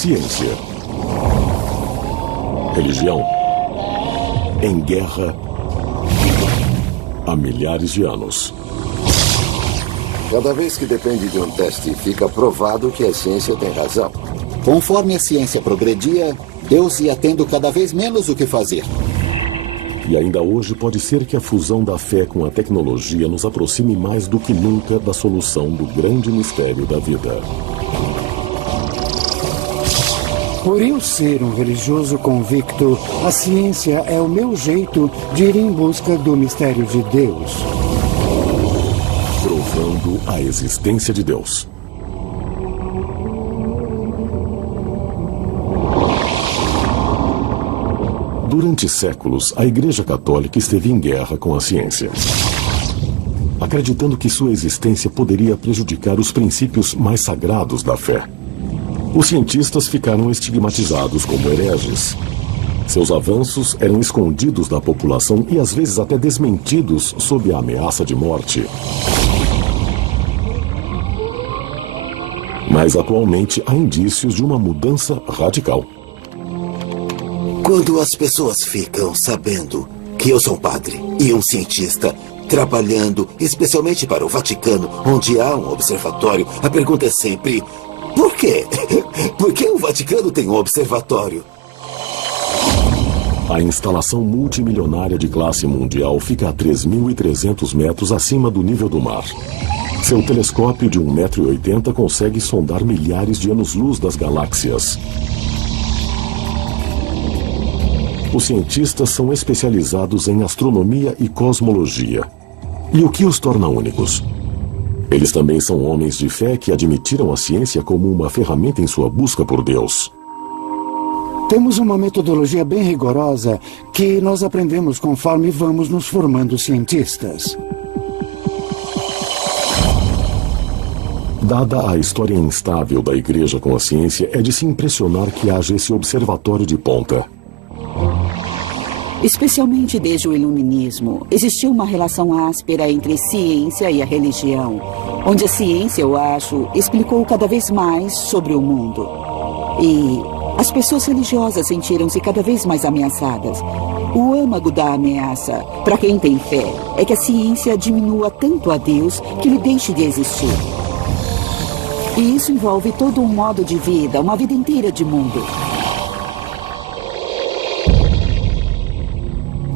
Ciência. Religião. Em guerra há milhares de anos. Cada vez que depende de um teste, fica provado que a ciência tem razão. Conforme a ciência progredia, Deus ia tendo cada vez menos o que fazer. E ainda hoje pode ser que a fusão da fé com a tecnologia nos aproxime mais do que nunca da solução do grande mistério da vida. Por eu ser um religioso convicto, a ciência é o meu jeito de ir em busca do mistério de Deus. Provando a existência de Deus. Durante séculos, a Igreja Católica esteve em guerra com a ciência, acreditando que sua existência poderia prejudicar os princípios mais sagrados da fé. Os cientistas ficaram estigmatizados como hereges. Seus avanços eram escondidos da população e às vezes até desmentidos sob a ameaça de morte. Mas atualmente há indícios de uma mudança radical. Quando as pessoas ficam sabendo que eu sou um padre e um cientista trabalhando especialmente para o Vaticano, onde há um observatório, a pergunta é sempre: por quê? Por que o Vaticano tem um observatório? A instalação multimilionária de classe mundial fica a 3.300 metros acima do nível do mar. Seu telescópio de 1,80 m consegue sondar milhares de anos-luz das galáxias. Os cientistas são especializados em astronomia e cosmologia. E o que os torna únicos? Eles também são homens de fé que admitiram a ciência como uma ferramenta em sua busca por Deus. Temos uma metodologia bem rigorosa que nós aprendemos conforme vamos nos formando cientistas. Dada a história instável da Igreja com a ciência, é de se impressionar que haja esse observatório de ponta. Especialmente desde o Iluminismo, existiu uma relação áspera entre ciência e a religião, onde a ciência, eu acho, explicou cada vez mais sobre o mundo. E as pessoas religiosas sentiram-se cada vez mais ameaçadas. O âmago da ameaça, para quem tem fé, é que a ciência diminua tanto a Deus que lhe deixe de existir. E isso envolve todo um modo de vida, uma vida inteira de mundo.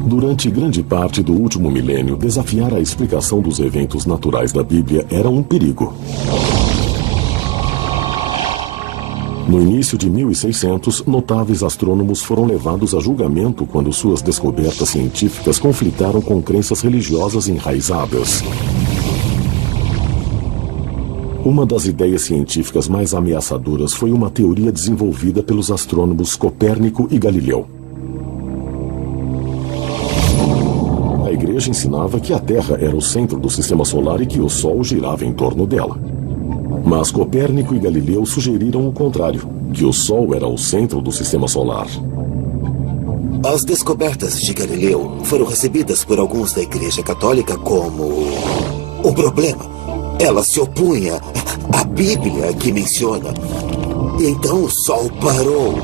Durante grande parte do último milênio, desafiar a explicação dos eventos naturais da Bíblia era um perigo. No início de 1600, notáveis astrônomos foram levados a julgamento quando suas descobertas científicas conflitaram com crenças religiosas enraizadas. Uma das ideias científicas mais ameaçadoras foi uma teoria desenvolvida pelos astrônomos Copérnico e Galileu. A Igreja ensinava que a Terra era o centro do sistema solar e que o Sol girava em torno dela. Mas Copérnico e Galileu sugeriram o contrário, que o Sol era o centro do sistema solar. As descobertas de Galileu foram recebidas por alguns da Igreja Católica como um problema. Ela se opunha à Bíblia que menciona. E então o Sol parou.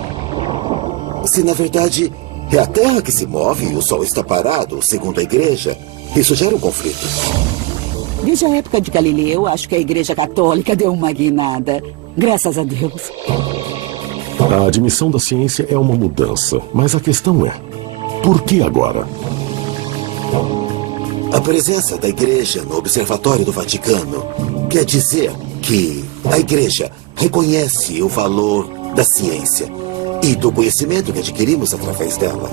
Se na verdade é a Terra que se move e o Sol está parado, segundo a Igreja, isso gera um conflito. Desde a época de Galileu, acho que a Igreja Católica deu uma guinada. Graças a Deus. A admissão da ciência é uma mudança, mas a questão é: por que agora? A presença da Igreja no Observatório do Vaticano quer dizer que a Igreja reconhece o valor da ciência e do conhecimento que adquirimos através dela.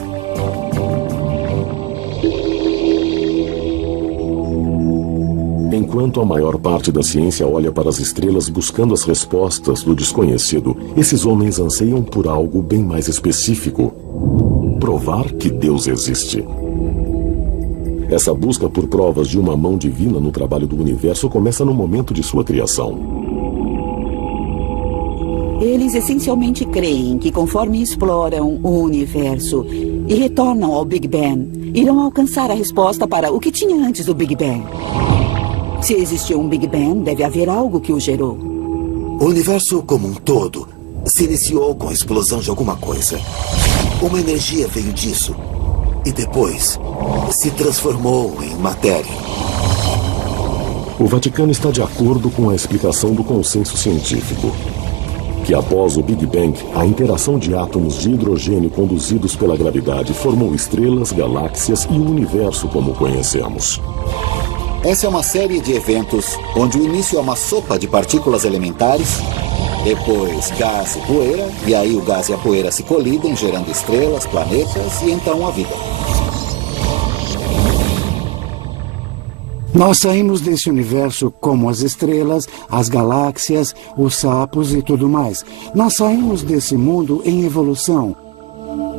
Enquanto a maior parte da ciência olha para as estrelas buscando as respostas do desconhecido, esses homens anseiam por algo bem mais específico: provar que Deus existe. Essa busca por provas de uma mão divina no trabalho do universo começa no momento de sua criação. Eles essencialmente creem que conforme exploram o universo e retornam ao Big Bang, irão alcançar a resposta para o que tinha antes do Big Bang. Se existiu um Big Bang, deve haver algo que o gerou. O universo como um todo se iniciou com a explosão de alguma coisa. Uma energia veio disso e depois se transformou em matéria. O Vaticano está de acordo com a explicação do consenso científico, que após o Big Bang, a interação de átomos de hidrogênio conduzidos pela gravidade formou estrelas, galáxias e o universo como o conhecemos. Essa é uma série de eventos onde o início é uma sopa de partículas elementares, depois gás e poeira, e aí o gás e a poeira se colidem, gerando estrelas, planetas e então a vida. Nós saímos desse universo como as estrelas, as galáxias, os sapos e tudo mais. Nós saímos desse mundo em evolução.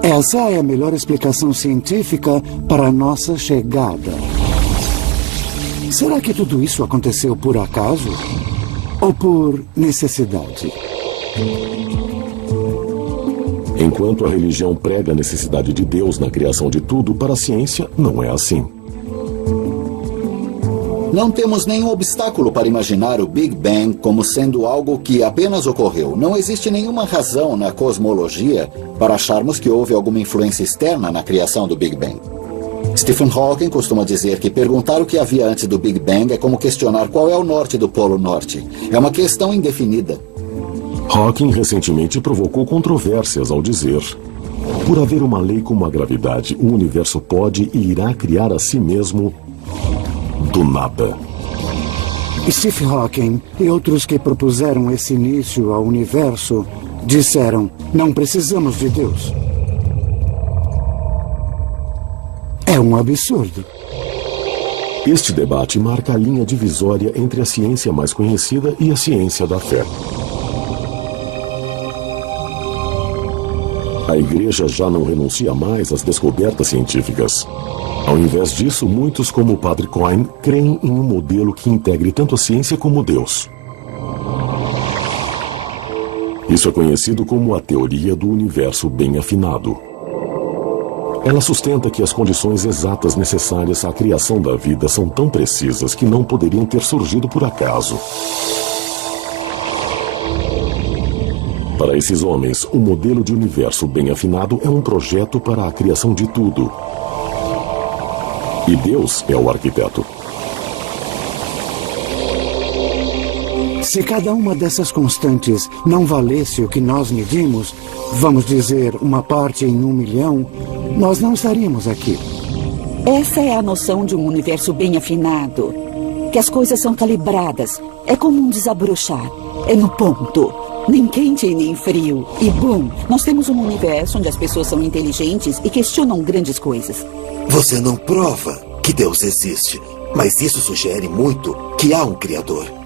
Essa é a melhor explicação científica para a nossa chegada. Será que tudo isso aconteceu por acaso? Ou por necessidade? Enquanto a religião prega a necessidade de Deus na criação de tudo, para a ciência não é assim. Não temos nenhum obstáculo para imaginar o Big Bang como sendo algo que apenas ocorreu. Não existe nenhuma razão na cosmologia para acharmos que houve alguma influência externa na criação do Big Bang. Stephen Hawking costuma dizer que perguntar o que havia antes do Big Bang é como questionar qual é o norte do Polo Norte. É uma questão indefinida. Hawking recentemente provocou controvérsias ao dizer: por haver uma lei como a gravidade, o universo pode e irá criar a si mesmo do nada. Stephen Hawking e outros que propuseram esse início ao universo disseram: não precisamos de Deus. É um absurdo. Este debate marca a linha divisória entre a ciência mais conhecida e a ciência da fé. A Igreja já não renuncia mais às descobertas científicas. Ao invés disso, muitos, como o Padre Coyne, creem em um modelo que integre tanto a ciência como Deus. Isso é conhecido como a teoria do universo bem afinado. Ela sustenta que as condições exatas necessárias à criação da vida são tão precisas que não poderiam ter surgido por acaso. Para esses homens, o modelo de universo bem afinado é um projeto para a criação de tudo. E Deus é o arquiteto. Se cada uma dessas constantes não valesse o que nós medimos, vamos dizer, uma parte em 1 milhão, nós não estaríamos aqui. Essa é a noção de um universo bem afinado. Que as coisas são calibradas. É como um desabrochar. É no ponto. Nem quente e nem frio. E bum, nós temos um universo onde as pessoas são inteligentes e questionam grandes coisas. Você não prova que Deus existe, mas isso sugere muito que há um Criador.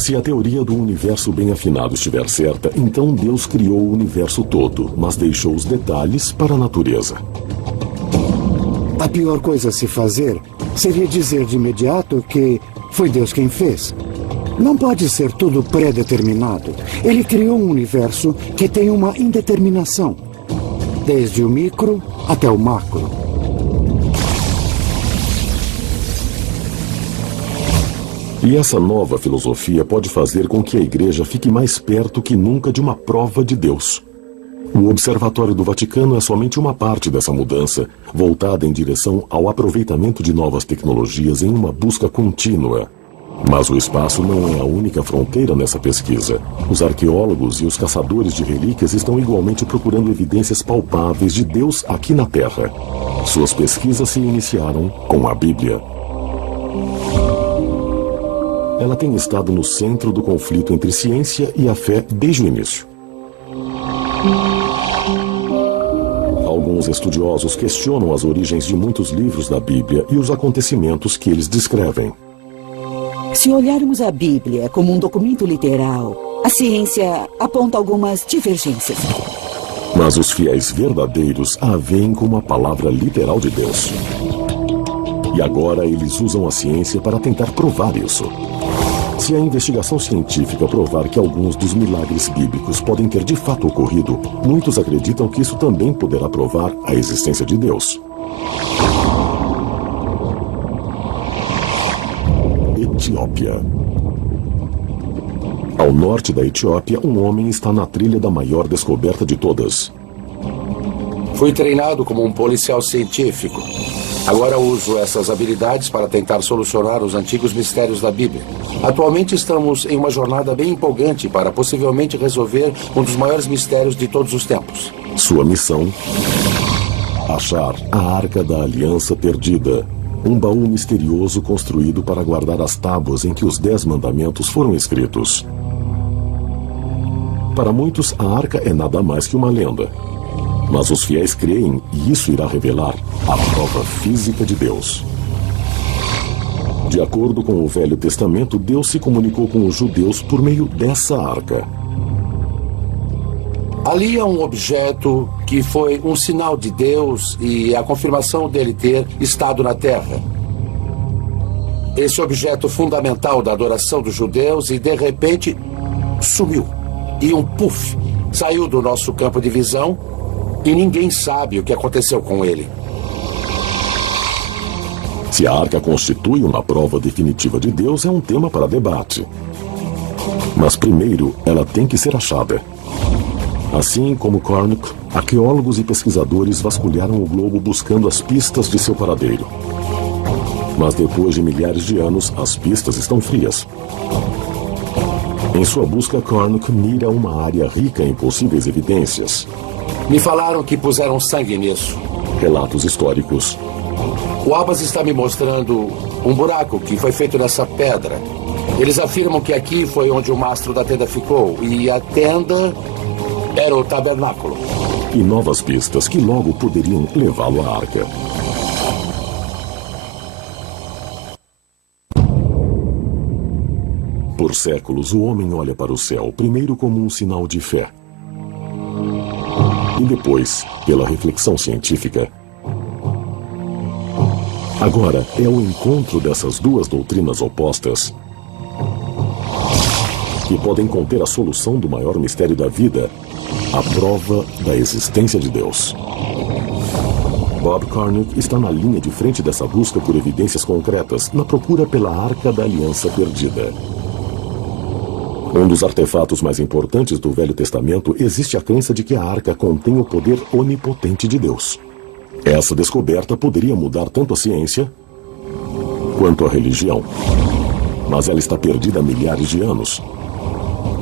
Se a teoria do universo bem afinado estiver certa, então Deus criou o universo todo, mas deixou os detalhes para a natureza. A pior coisa a se fazer seria dizer de imediato que foi Deus quem fez. Não pode ser tudo pré-determinado. Ele criou um universo que tem uma indeterminação, desde o micro até o macro. E essa nova filosofia pode fazer com que a Igreja fique mais perto que nunca de uma prova de Deus. O Observatório do Vaticano é somente uma parte dessa mudança, voltada em direção ao aproveitamento de novas tecnologias em uma busca contínua. Mas o espaço não é a única fronteira nessa pesquisa. Os arqueólogos e os caçadores de relíquias estão igualmente procurando evidências palpáveis de Deus aqui na Terra. Suas pesquisas se iniciaram com a Bíblia. Ela tem estado no centro do conflito entre ciência e a fé desde o início. Alguns estudiosos questionam as origens de muitos livros da Bíblia e os acontecimentos que eles descrevem. Se olharmos a Bíblia como um documento literal, a ciência aponta algumas divergências. Mas os fiéis verdadeiros a veem como a palavra literal de Deus. E agora eles usam a ciência para tentar provar isso. Se a investigação científica provar que alguns dos milagres bíblicos podem ter de fato ocorrido, muitos acreditam que isso também poderá provar a existência de Deus. Etiópia. Ao norte da Etiópia, um homem está na trilha da maior descoberta de todas. Fui treinado como um policial científico. Agora uso essas habilidades para tentar solucionar os antigos mistérios da Bíblia. Atualmente estamos em uma jornada bem empolgante para possivelmente resolver um dos maiores mistérios de todos os tempos. Sua missão: achar a Arca da Aliança Perdida, um baú misterioso construído para guardar as tábuas em que os 10 mandamentos foram escritos. Para muitos, a Arca é nada mais que uma lenda. Mas os fiéis creem, e isso irá revelar a prova física de Deus. De acordo com o Velho Testamento, Deus se comunicou com os judeus por meio dessa arca. Ali é um objeto que foi um sinal de Deus e a confirmação dele ter estado na terra. Esse objeto fundamental da adoração dos judeus e, de repente, sumiu. E um puff saiu do nosso campo de visão e ninguém sabe o que aconteceu com ele. Se a arca constitui uma prova definitiva de Deus, é um tema para debate. Mas primeiro, ela tem que ser achada. Assim como Carnock, arqueólogos e pesquisadores vasculharam o globo buscando as pistas de seu paradeiro. Mas depois de milhares de anos, as pistas estão frias. Em sua busca, Carnock mira uma área rica em possíveis evidências. Me falaram que puseram sangue nisso. Relatos históricos. O Abbas está me mostrando um buraco que foi feito nessa pedra. Eles afirmam que aqui foi onde o mastro da tenda ficou. E a tenda era o tabernáculo. E novas pistas que logo poderiam levá-lo à arca. Por séculos, o homem olha para o céu, primeiro como um sinal de fé. E depois, pela reflexão científica. Agora, é o encontro dessas duas doutrinas opostas que podem conter a solução do maior mistério da vida, a prova da existência de Deus. Bob Carnock está na linha de frente dessa busca por evidências concretas, na procura pela Arca da Aliança Perdida. Um dos artefatos mais importantes do Velho Testamento, existe a crença de que a arca contém o poder onipotente de Deus. Essa descoberta poderia mudar tanto a ciência quanto a religião. Mas ela está perdida há milhares de anos.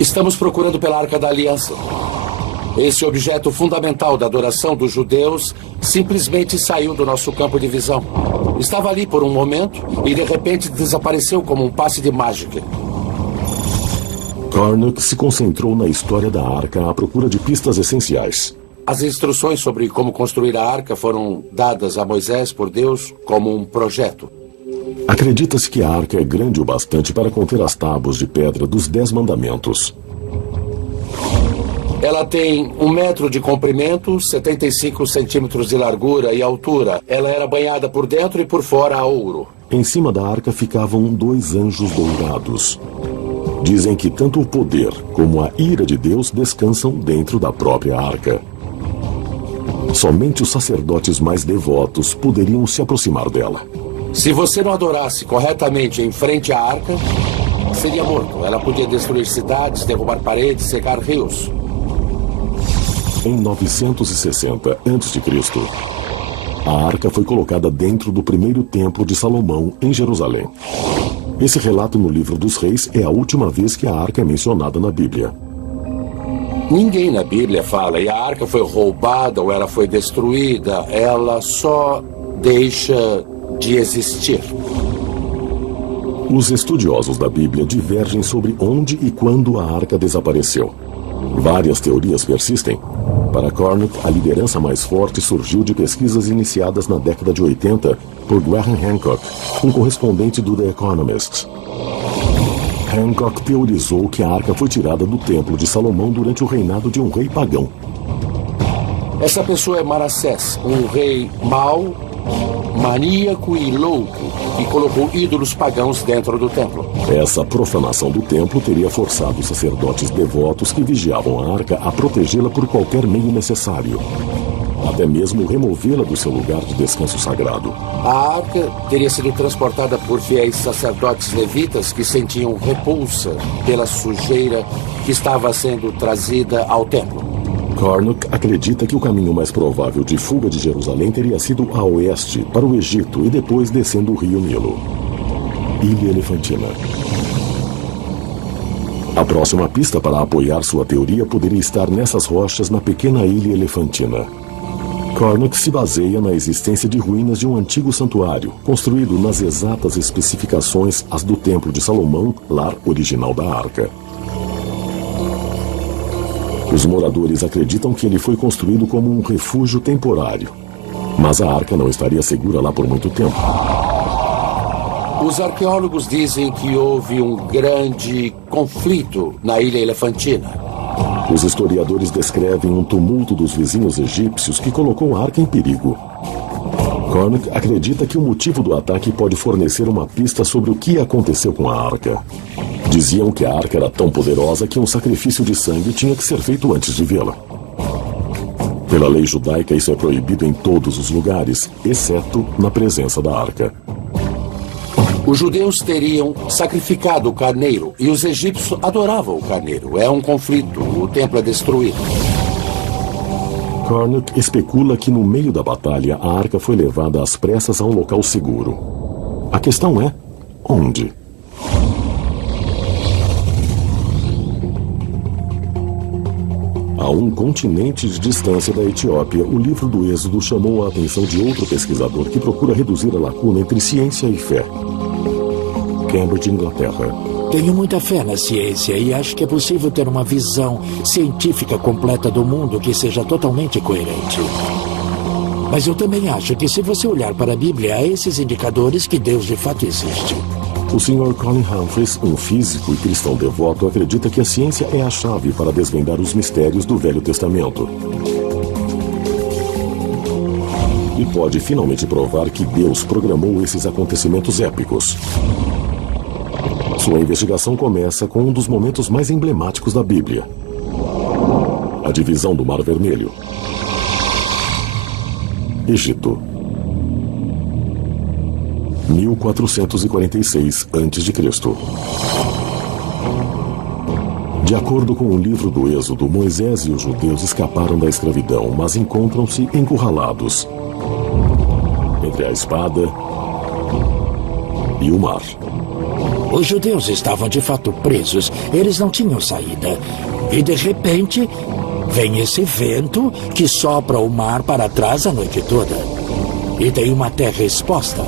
Estamos procurando pela Arca da Aliança. Esse objeto fundamental da adoração dos judeus simplesmente saiu do nosso campo de visão. Estava ali por um momento e de repente desapareceu como um passe de mágica. Carnock se concentrou na história da arca à procura de pistas essenciais. As instruções sobre como construir a arca foram dadas a Moisés por Deus como um projeto. Acredita-se que a arca é grande o bastante para conter as tábuas de pedra dos 10 mandamentos. Ela tem 1 metro de comprimento, 75 centímetros de largura e altura. Ela era banhada por dentro e por fora a ouro. Em cima da arca ficavam 2 anjos dourados. Dizem que tanto o poder como a ira de Deus descansam dentro da própria arca. Somente os sacerdotes mais devotos poderiam se aproximar dela. Se você não adorasse corretamente em frente à arca, seria morto. Ela podia destruir cidades, derrubar paredes, secar rios. Em 960 a.C., a arca foi colocada dentro do primeiro templo de Salomão, em Jerusalém. Esse relato no livro dos Reis é a última vez que a arca é mencionada na Bíblia. Ninguém na Bíblia fala, e a arca foi roubada ou ela foi destruída. Ela só deixa de existir. Os estudiosos da Bíblia divergem sobre onde e quando a arca desapareceu. Várias teorias persistem. Para Carnock, a liderança mais forte surgiu de pesquisas iniciadas na década de 80 por Graham Hancock, um correspondente do The Economist. Hancock teorizou que a arca foi tirada do Templo de Salomão durante o reinado de um rei pagão. Essa pessoa é Manassés, um rei mau, maníaco e louco, que colocou ídolos pagãos dentro do templo. Essa profanação do templo teria forçado os sacerdotes devotos que vigiavam a arca a protegê-la por qualquer meio necessário. até mesmo removê-la do seu lugar de descanso sagrado. A arca teria sido transportada por fiéis sacerdotes levitas que sentiam repulsa pela sujeira que estava sendo trazida ao templo. Carnock acredita que o caminho mais provável de fuga de Jerusalém teria sido a oeste, para o Egito e depois descendo o rio Nilo. Ilha Elefantina. A próxima pista para apoiar sua teoria poderia estar nessas rochas na pequena Ilha Elefantina. Carnock se baseia na existência de ruínas de um antigo santuário, construído nas exatas especificações as do Templo de Salomão, lar original da arca. Os moradores acreditam que ele foi construído como um refúgio temporário, mas a arca não estaria segura lá por muito tempo. Os arqueólogos dizem que houve um grande conflito na Ilha Elefantina. Os historiadores descrevem um tumulto dos vizinhos egípcios que colocou a arca em perigo. Carnock acredita que o motivo do ataque pode fornecer uma pista sobre o que aconteceu com a arca. Diziam que a arca era tão poderosa que um sacrifício de sangue tinha que ser feito antes de vê-la. Pela lei judaica, isso é proibido em todos os lugares, exceto na presença da arca. Os judeus teriam sacrificado o carneiro e os egípcios adoravam o carneiro. É um conflito, o templo é destruído. Carnock especula que no meio da batalha a arca foi levada às pressas a um local seguro. A questão é, onde? A um continente de distância da Etiópia, o livro do Êxodo chamou a atenção de outro pesquisador que procura reduzir a lacuna entre ciência e fé. Cambridge, Inglaterra. Tenho muita fé na ciência e acho que é possível ter uma visão científica completa do mundo que seja totalmente coerente. Mas eu também acho que se você olhar para a Bíblia, há esses indicadores que Deus de fato existe. O Sr. Colin Humphreys, um físico e cristão devoto, acredita que a ciência é a chave para desvendar os mistérios do Velho Testamento. E pode finalmente provar que Deus programou esses acontecimentos épicos. Sua investigação começa com um dos momentos mais emblemáticos da Bíblia: a divisão do Mar Vermelho. Egito. 1446 a.C. De acordo com o livro do Êxodo, Moisés e os judeus escaparam da escravidão, mas encontram-se encurralados entre a espada e o mar. Os judeus estavam de fato presos, eles não tinham saída. E de repente, vem esse vento que sopra o mar para trás a noite toda. E tem uma terra exposta.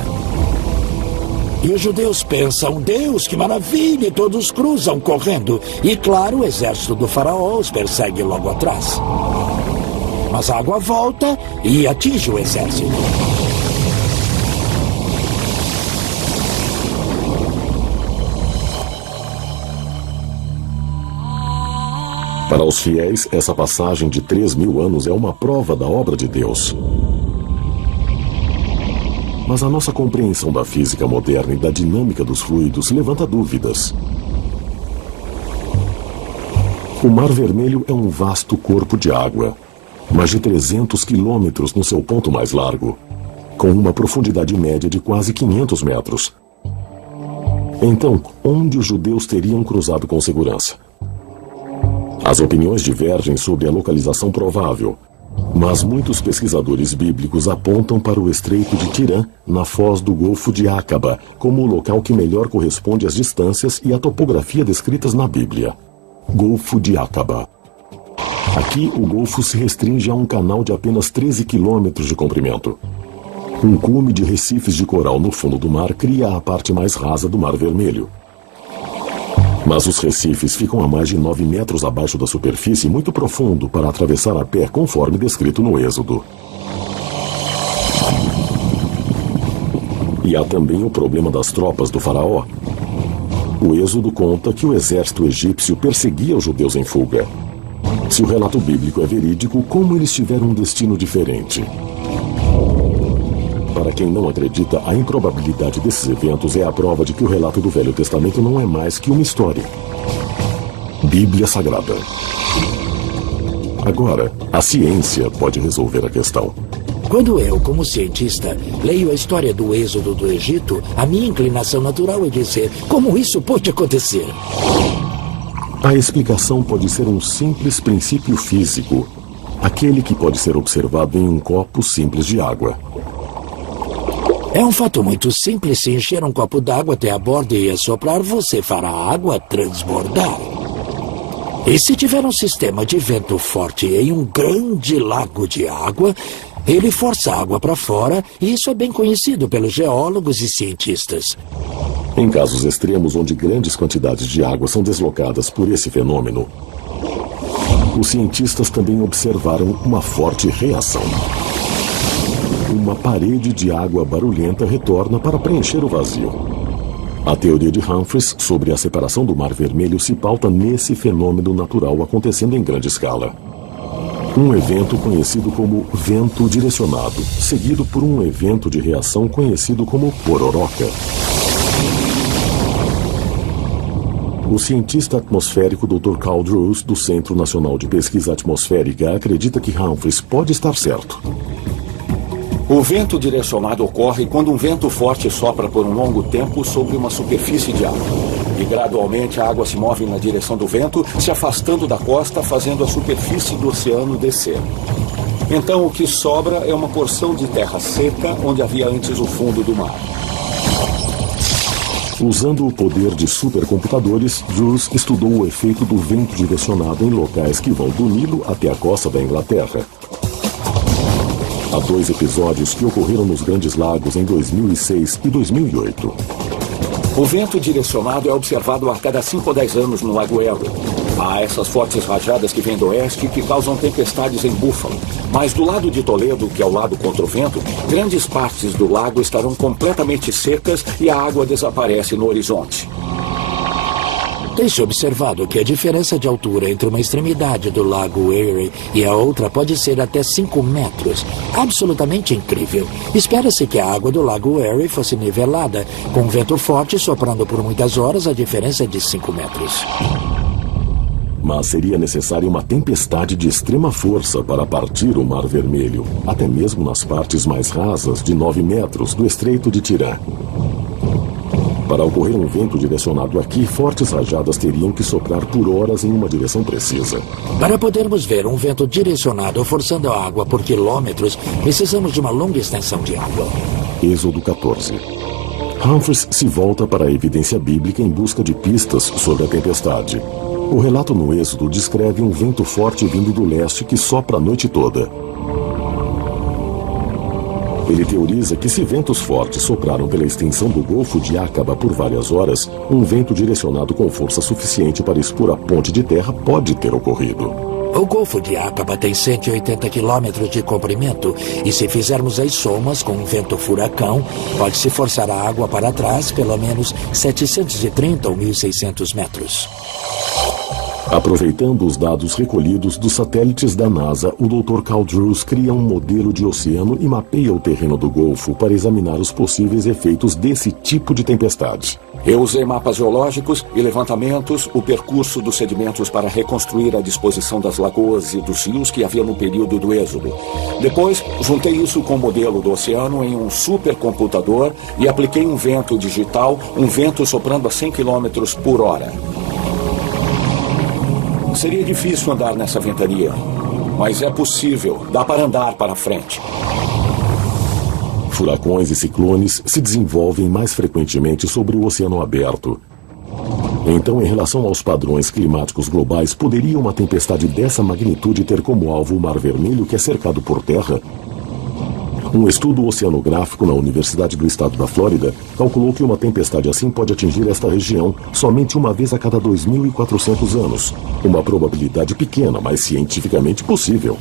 E os judeus pensam, Deus, que maravilha, e todos cruzam correndo. E claro, o exército do faraó os persegue logo atrás. Mas a água volta e atinge o exército. Para os fiéis, essa passagem de 3.000 anos é uma prova da obra de Deus. Mas a nossa compreensão da física moderna e da dinâmica dos fluidos levanta dúvidas. O Mar Vermelho é um vasto corpo de água, mais de 300 quilômetros no seu ponto mais largo, com uma profundidade média de quase 500 metros. Então, onde os judeus teriam cruzado com segurança? As opiniões divergem sobre a localização provável, mas muitos pesquisadores bíblicos apontam para o Estreito de Tirã, na foz do Golfo de Acaba, como o local que melhor corresponde às distâncias e à topografia descritas na Bíblia. Golfo de Acaba. Aqui, o golfo se restringe a um canal de apenas 13 quilômetros de comprimento. Um cume de recifes de coral no fundo do mar cria a parte mais rasa do Mar Vermelho. Mas os recifes ficam a mais de 9 metros abaixo da superfície, muito profundo para atravessar a pé, conforme descrito no Êxodo. E há também o problema das tropas do faraó. O Êxodo conta que o exército egípcio perseguia os judeus em fuga. Se o relato bíblico é verídico, como eles tiveram um destino diferente? Para quem não acredita, a improbabilidade desses eventos é a prova de que o relato do Velho Testamento não é mais que uma história. Bíblia Sagrada. Agora, a ciência pode resolver a questão. Quando eu, como cientista, leio a história do êxodo do Egito, a minha inclinação natural é dizer como isso pode acontecer. A explicação pode ser um simples princípio físico, aquele que pode ser observado em um copo simples de água. É um fato muito simples. Se encher um copo d'água até a borda e assoprar, você fará a água transbordar. E se tiver um sistema de vento forte em um grande lago de água, ele força a água para fora, e isso é bem conhecido pelos geólogos e cientistas. Em casos extremos onde grandes quantidades de água são deslocadas por esse fenômeno, os cientistas também observaram uma forte reação. Uma parede de água barulhenta retorna para preencher o vazio. A teoria de Humphreys sobre a separação do Mar Vermelho se pauta nesse fenômeno natural acontecendo em grande escala. Um evento conhecido como vento direcionado, seguido por um evento de reação conhecido como pororoca. O cientista atmosférico Dr. Carl Drews, do Centro Nacional de Pesquisa Atmosférica, acredita que Humphreys pode estar certo. O vento direcionado ocorre quando um vento forte sopra por um longo tempo sobre uma superfície de água. E gradualmente a água se move na direção do vento, se afastando da costa, fazendo a superfície do oceano descer. Então o que sobra é uma porção de terra seca onde havia antes o fundo do mar. Usando o poder de supercomputadores, Drews estudou o efeito do vento direcionado em locais que vão do Nilo até a costa da Inglaterra. Há 2 episódios que ocorreram nos Grandes Lagos em 2006 e 2008. O vento direcionado é observado a cada 5 ou 10 anos no Lago Erie. Há essas fortes rajadas que vêm do oeste que causam tempestades em Buffalo. Mas do lado de Toledo, que é o lado contra o vento, grandes partes do lago estarão completamente secas e a água desaparece no horizonte. Tem-se observado que a diferença de altura entre uma extremidade do Lago Erie e a outra pode ser até 5 metros. Absolutamente incrível. Espera-se que a água do Lago Erie fosse nivelada. Com vento forte soprando por muitas horas, a diferença é de 5 metros. Mas seria necessária uma tempestade de extrema força para partir o Mar Vermelho, até mesmo nas partes mais rasas de 9 metros do Estreito de Tirã. Para ocorrer um vento direcionado aqui, fortes rajadas teriam que soprar por horas em uma direção precisa. Para podermos ver um vento direcionado forçando a água por quilômetros, precisamos de uma longa extensão de água. Êxodo 14. Humphreys se volta para a evidência bíblica em busca de pistas sobre a tempestade. O relato no Êxodo descreve um vento forte vindo do leste que sopra a noite toda. Ele teoriza que se ventos fortes sopraram pela extensão do Golfo de Aqaba por várias horas, um vento direcionado com força suficiente para expor a ponte de terra pode ter ocorrido. O Golfo de Aqaba tem 180 quilômetros de comprimento e se fizermos as somas com um vento furacão, pode-se forçar a água para trás pelo menos 730 ou 1.600 metros. Aproveitando os dados recolhidos dos satélites da NASA, o Dr. Carl Drews cria um modelo de oceano e mapeia o terreno do Golfo para examinar os possíveis efeitos desse tipo de tempestade. Eu usei mapas geológicos e levantamentos, o percurso dos sedimentos para reconstruir a disposição das lagoas e dos rios que havia no período do Êxodo. Depois, juntei isso com o modelo do oceano em um supercomputador e apliquei um vento digital, um vento soprando a 100 km por hora. Seria difícil andar nessa ventania, mas é possível, dá para andar para frente. Furacões e ciclones se desenvolvem mais frequentemente sobre o oceano aberto. Então, em relação aos padrões climáticos globais, poderia uma tempestade dessa magnitude ter como alvo o Mar Vermelho, que é cercado por terra? Um estudo oceanográfico na Universidade do Estado da Flórida calculou que uma tempestade assim pode atingir esta região somente uma vez a cada 2.400 anos. Uma probabilidade pequena, mas cientificamente possível.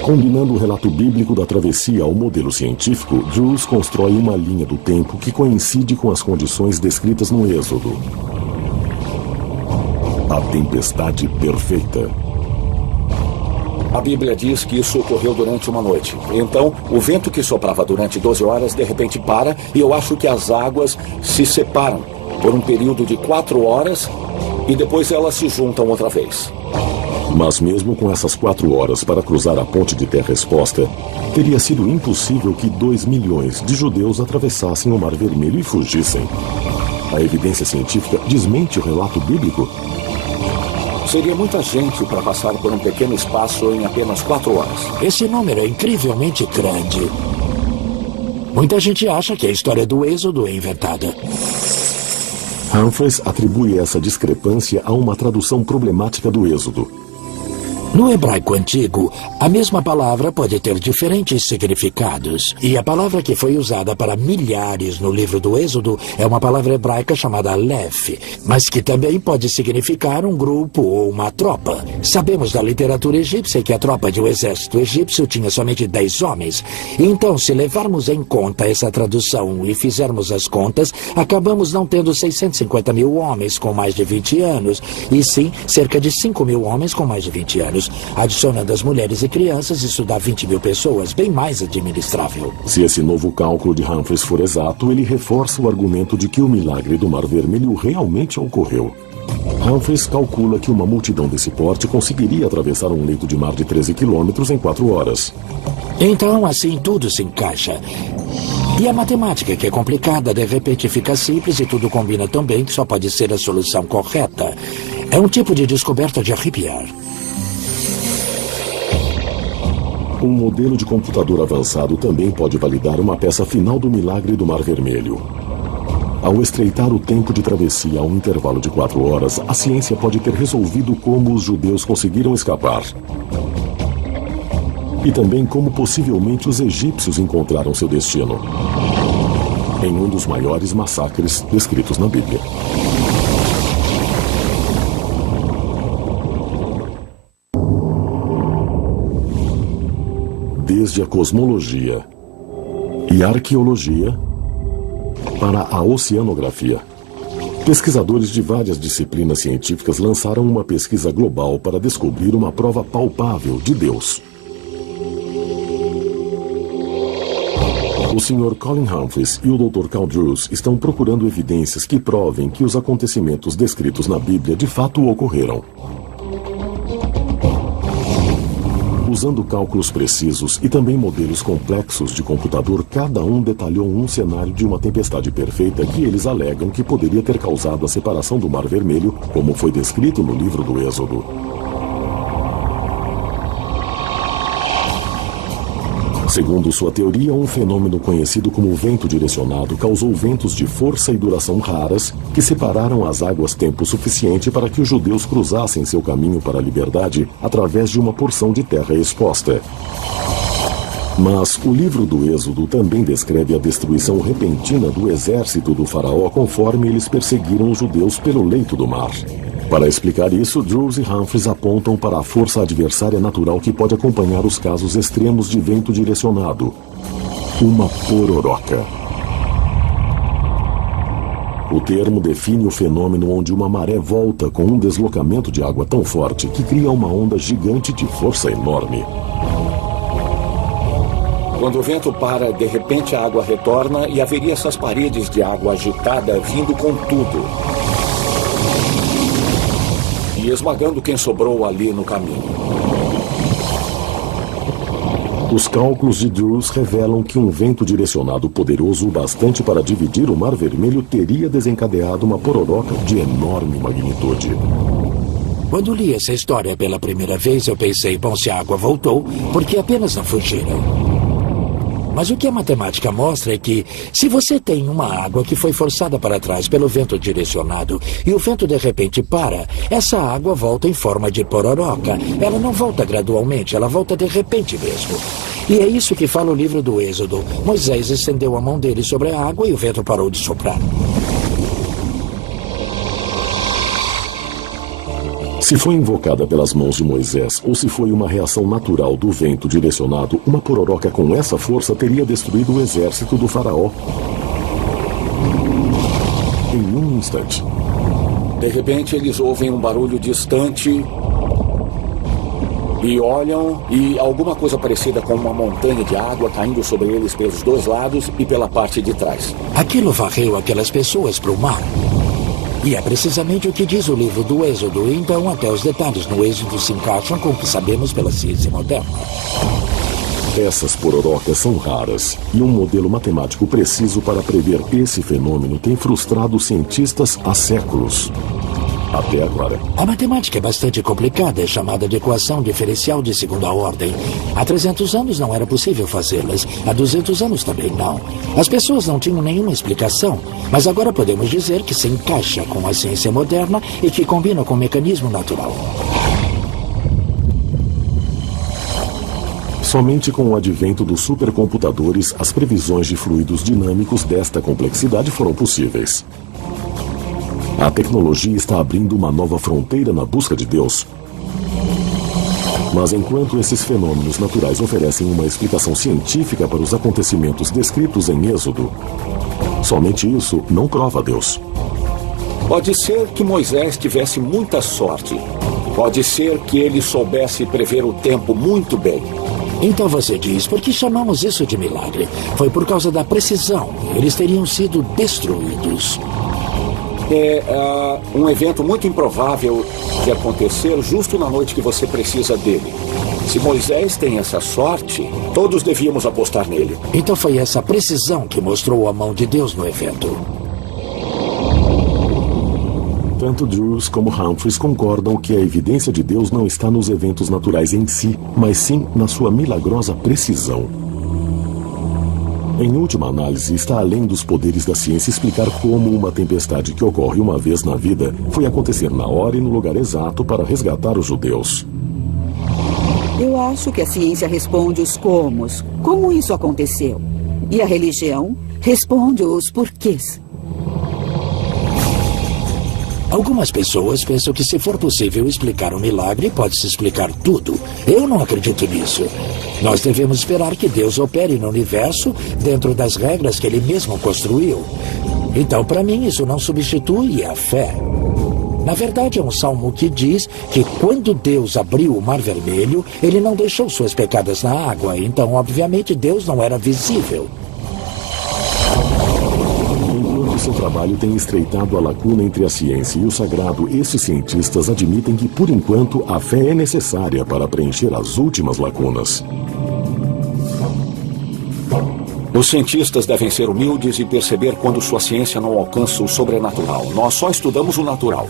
Combinando o relato bíblico da travessia ao modelo científico, Drews constrói uma linha do tempo que coincide com as condições descritas no Êxodo. A tempestade perfeita. A Bíblia diz que isso ocorreu durante uma noite. Então, o vento que soprava durante 12 horas, de repente para, e eu acho que as águas se separam por um período de 4 horas e depois elas se juntam outra vez. Mas mesmo com essas 4 horas para cruzar a ponte de terra exposta, teria sido impossível que 2 milhões de judeus atravessassem o Mar Vermelho e fugissem. A evidência científica desmente o relato bíblico? Seria muita gente para passar por um pequeno espaço em apenas 4 horas. Esse número é incrivelmente grande. Muita gente acha que a história do Êxodo é inventada. Humphreys atribui essa discrepância a uma tradução problemática do Êxodo. No hebraico antigo, a mesma palavra pode ter diferentes significados. E a palavra que foi usada para milhares no livro do Êxodo é uma palavra hebraica chamada Leph, mas que também pode significar um grupo ou uma tropa. Sabemos da literatura egípcia que a tropa de um exército egípcio tinha somente 10 homens. Então, se levarmos em conta essa tradução e fizermos as contas, acabamos não tendo 650 mil homens com mais de 20 anos, e sim cerca de 5 mil homens com mais de 20 anos. Adicionando as mulheres e crianças, isso dá 20 mil pessoas, bem mais administrável. Se esse novo cálculo de Humphreys for exato, ele reforça o argumento de que o milagre do Mar Vermelho realmente ocorreu. Humphreys calcula que uma multidão desse porte conseguiria atravessar um leito de mar de 13 quilômetros em 4 horas. Então, assim, tudo se encaixa. E a matemática, que é complicada, de repente fica simples e tudo combina tão bem que só pode ser a solução correta. É um tipo de descoberta de arrepiar. Um modelo de computador avançado também pode validar uma peça final do milagre do Mar Vermelho. Ao estreitar o tempo de travessia a um intervalo de 4 horas, a ciência pode ter resolvido como os judeus conseguiram escapar. E também como possivelmente os egípcios encontraram seu destino. Em um dos maiores massacres descritos na Bíblia. Desde a cosmologia e a arqueologia para a oceanografia. Pesquisadores de várias disciplinas científicas lançaram uma pesquisa global para descobrir uma prova palpável de Deus. O Sr. Colin Humphreys e o Dr. Carl Drews estão procurando evidências que provem que os acontecimentos descritos na Bíblia de fato ocorreram. Usando cálculos precisos e também modelos complexos de computador, cada um detalhou um cenário de uma tempestade perfeita que eles alegam que poderia ter causado a separação do Mar Vermelho, como foi descrito no livro do Êxodo. Segundo sua teoria, um fenômeno conhecido como vento direcionado causou ventos de força e duração raras que separaram as águas tempo suficiente para que os judeus cruzassem seu caminho para a liberdade através de uma porção de terra exposta. Mas o livro do Êxodo também descreve a destruição repentina do exército do faraó conforme eles perseguiram os judeus pelo leito do mar. Para explicar isso, Drews e Humphreys apontam para a força adversária natural que pode acompanhar os casos extremos de vento direcionado. Uma pororoca. O termo define o fenômeno onde uma maré volta com um deslocamento de água tão forte que cria uma onda gigante de força enorme. Quando o vento para, de repente a água retorna e haveria essas paredes de água agitada vindo com tudo. E esmagando quem sobrou ali no caminho. Os cálculos de Drews revelam que um vento direcionado poderoso o bastante para dividir o Mar Vermelho teria desencadeado uma pororoca de enorme magnitude. Quando li essa história pela primeira vez, eu pensei, bom, se a água voltou, porque apenas não fugiram. Mas o que a matemática mostra é que, se você tem uma água que foi forçada para trás pelo vento direcionado e o vento de repente para, essa água volta em forma de pororoca. Ela não volta gradualmente, ela volta de repente mesmo. E é isso que fala o livro do Êxodo. Moisés estendeu a mão dele sobre a água e o vento parou de soprar. Se foi invocada pelas mãos de Moisés ou se foi uma reação natural do vento direcionado, uma pororoca com essa força teria destruído o exército do faraó em um instante. De repente, eles ouvem um barulho distante e olham e alguma coisa parecida com uma montanha de água caindo sobre eles pelos dois lados e pela parte de trás. Aquilo varreu aquelas pessoas para o mar. E é precisamente o que diz o livro do Êxodo. Então, até os detalhes no Êxodo se encaixam com o que sabemos pela ciência moderna. Essas pororocas são raras, e um modelo matemático preciso para prever esse fenômeno tem frustrado os cientistas há séculos. Até agora. A matemática é bastante complicada, é chamada de equação diferencial de segunda ordem. Há 300 anos não era possível fazê-las, há 200 anos também não. As pessoas não tinham nenhuma explicação, mas agora podemos dizer que se encaixa com a ciência moderna e que combina com o mecanismo natural. Somente com o advento dos supercomputadores, as previsões de fluidos dinâmicos desta complexidade foram possíveis. A tecnologia está abrindo uma nova fronteira na busca de Deus. Mas enquanto esses fenômenos naturais oferecem uma explicação científica para os acontecimentos descritos em Êxodo, somente isso não prova Deus. Pode ser que Moisés tivesse muita sorte. Pode ser que ele soubesse prever o tempo muito bem. Então você diz, por que chamamos isso de milagre? Foi por causa da precisão. Eles teriam sido destruídos. É um evento muito improvável de acontecer justo na noite que você precisa dele. Se Moisés tem essa sorte, todos devíamos apostar nele. Então foi essa precisão que mostrou a mão de Deus no evento. Tanto Drews como Humphreys concordam que a evidência de Deus não está nos eventos naturais em si, mas sim na sua milagrosa precisão. Em última análise, está além dos poderes da ciência explicar como uma tempestade que ocorre uma vez na vida foi acontecer na hora e no lugar exato para resgatar os judeus. Eu acho que a ciência responde os comos, como isso aconteceu. E a religião responde os porquês. Algumas pessoas pensam que se for possível explicar um milagre, pode-se explicar tudo. Eu não acredito nisso. Nós devemos esperar que Deus opere no universo dentro das regras que Ele mesmo construiu. Então, para mim, isso não substitui a fé. Na verdade, é um salmo que diz que quando Deus abriu o Mar Vermelho, Ele não deixou suas pegadas na água. Então, obviamente, Deus não era visível. Seu trabalho tem estreitado a lacuna entre a ciência e o sagrado. Esses cientistas admitem que, por enquanto, a fé é necessária para preencher as últimas lacunas. Os cientistas devem ser humildes e perceber quando sua ciência não alcança o sobrenatural. Nós só estudamos o natural.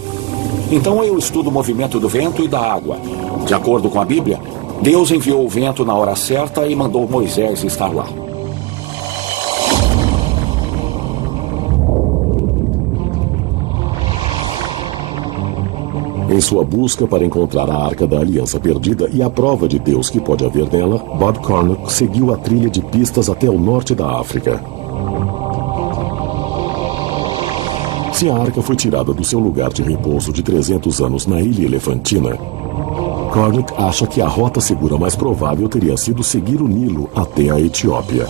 Então eu estudo o movimento do vento e da água. De acordo com a Bíblia, Deus enviou o vento na hora certa e mandou Moisés estar lá. Em sua busca para encontrar a Arca da Aliança perdida e a prova de Deus que pode haver nela, Bob Cornuck seguiu a trilha de pistas até o norte da África. Se a Arca foi tirada do seu lugar de repouso de 300 anos na Ilha Elefantina, Cornuck acha que a rota segura mais provável teria sido seguir o Nilo até a Etiópia.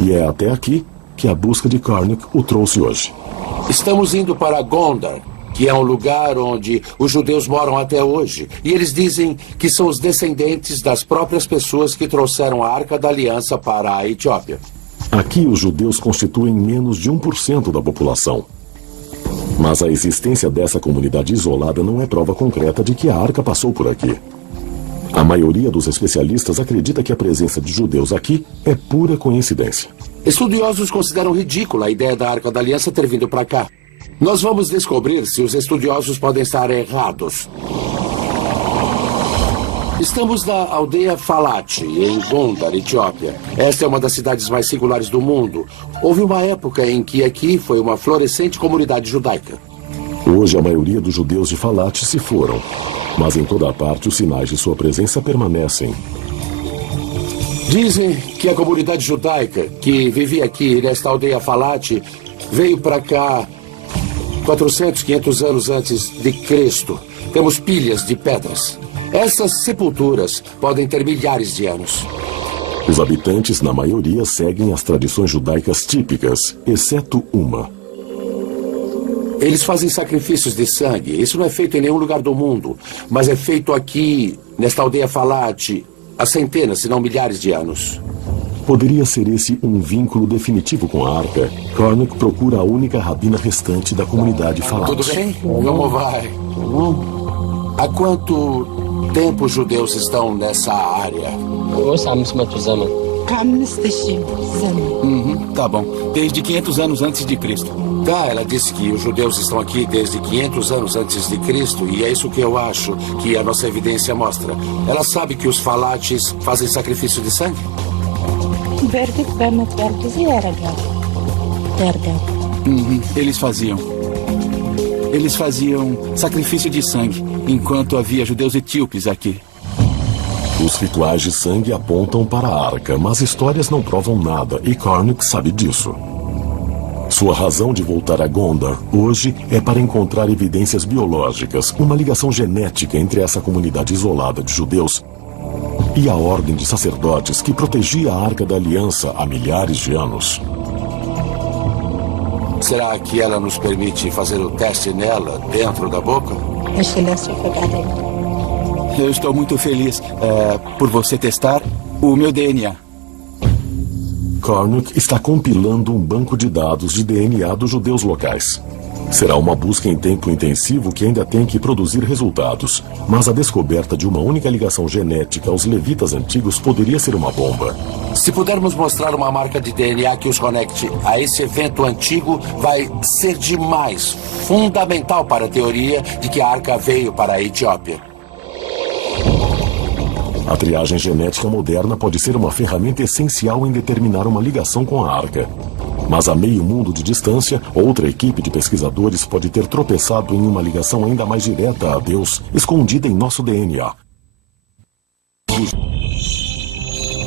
E é até aqui que a busca de Cornuck o trouxe hoje. Estamos indo para Gondar, que é um lugar onde os judeus moram até hoje. E eles dizem que são os descendentes das próprias pessoas que trouxeram a Arca da Aliança para a Etiópia. Aqui os judeus constituem menos de 1% da população. Mas a existência dessa comunidade isolada não é prova concreta de que a Arca passou por aqui. A maioria dos especialistas acredita que a presença de judeus aqui é pura coincidência. Estudiosos consideram ridícula a ideia da Arca da Aliança ter vindo para cá. Nós vamos descobrir se os estudiosos podem estar errados. Estamos na aldeia Falat, em Gondar, Etiópia. Esta é uma das cidades mais singulares do mundo. Houve uma época em que aqui foi uma florescente comunidade judaica. Hoje a maioria dos judeus de Falat se foram, mas em toda parte os sinais de sua presença permanecem. Dizem que a comunidade judaica que vivia aqui nesta aldeia Falat veio para cá 400, 500 anos antes de Cristo. Temos pilhas de pedras. Essas sepulturas podem ter milhares de anos. Os habitantes, na maioria, seguem as tradições judaicas típicas, exceto uma. Eles fazem sacrifícios de sangue. Isso não é feito em nenhum lugar do mundo, mas é feito aqui, nesta aldeia Falat, há centenas, se não milhares de anos. Poderia ser esse um vínculo definitivo com a Arca? Cornick procura a única rabina restante da comunidade falante. Tudo bem? Como vai? Há quanto tempo os judeus estão nessa área? Tá bom. Desde 500 anos antes de Cristo. Tá, ela disse que os judeus estão aqui desde 500 anos antes de Cristo, e é isso que eu acho que a nossa evidência mostra. Ela sabe que os falates fazem sacrifício de sangue? Eles faziam sacrifício de sangue, enquanto havia judeus etíopes aqui. Os rituais de sangue apontam para a Arca, mas histórias não provam nada, e Cornick sabe disso. Sua razão de voltar a Gondar hoje é para encontrar evidências biológicas, uma ligação genética entre essa comunidade isolada de judeus e a ordem de sacerdotes que protegia a Arca da Aliança há milhares de anos. Será que ela nos permite fazer o teste nela dentro da boca? Eu estou muito feliz por você testar o meu DNA. Cornick está compilando um banco de dados de DNA dos judeus locais. Será uma busca em tempo intensivo que ainda tem que produzir resultados, mas a descoberta de uma única ligação genética aos levitas antigos poderia ser uma bomba. Se pudermos mostrar uma marca de DNA que os conecte a esse evento antigo, vai ser demais, fundamental para a teoria de que a Arca veio para a Etiópia. A triagem genética moderna pode ser uma ferramenta essencial em determinar uma ligação com a Arca. Mas a meio mundo de distância, outra equipe de pesquisadores pode ter tropeçado em uma ligação ainda mais direta a Deus, escondida em nosso DNA.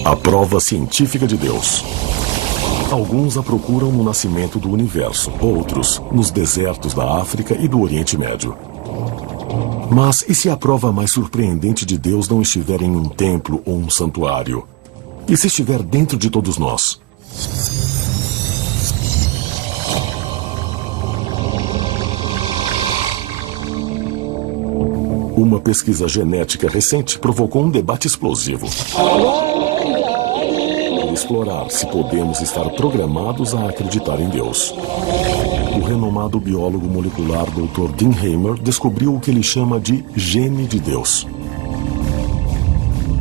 A prova científica de Deus. Alguns a procuram no nascimento do universo, outros nos desertos da África e do Oriente Médio. Mas e se a prova mais surpreendente de Deus não estiver em um templo ou um santuário? E se estiver dentro de todos nós? Uma pesquisa genética recente provocou um debate explosivo. Para explorar se podemos estar programados a acreditar em Deus. O renomado biólogo molecular Dr. Dean Hamer descobriu o que ele chama de gene de Deus.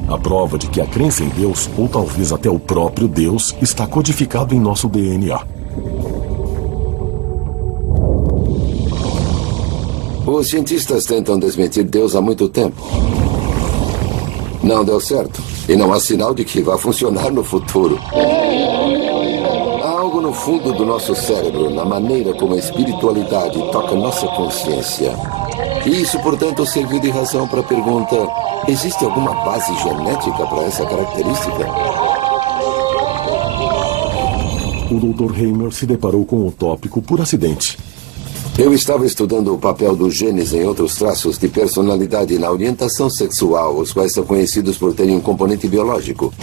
A prova de que a crença em Deus, ou talvez até o próprio Deus, está codificado em nosso DNA. Os cientistas tentam desmentir Deus há muito tempo. Não deu certo. E não há sinal de que vá funcionar no futuro. Há algo no fundo do nosso cérebro, na maneira como a espiritualidade toca nossa consciência. E isso, portanto, serviu de razão para a pergunta: existe alguma base genética para essa característica? O Dr. Hamer se deparou com o tópico por acidente. Eu estava estudando o papel dos genes em outros traços de personalidade na orientação sexual, os quais são conhecidos por terem um componente biológico.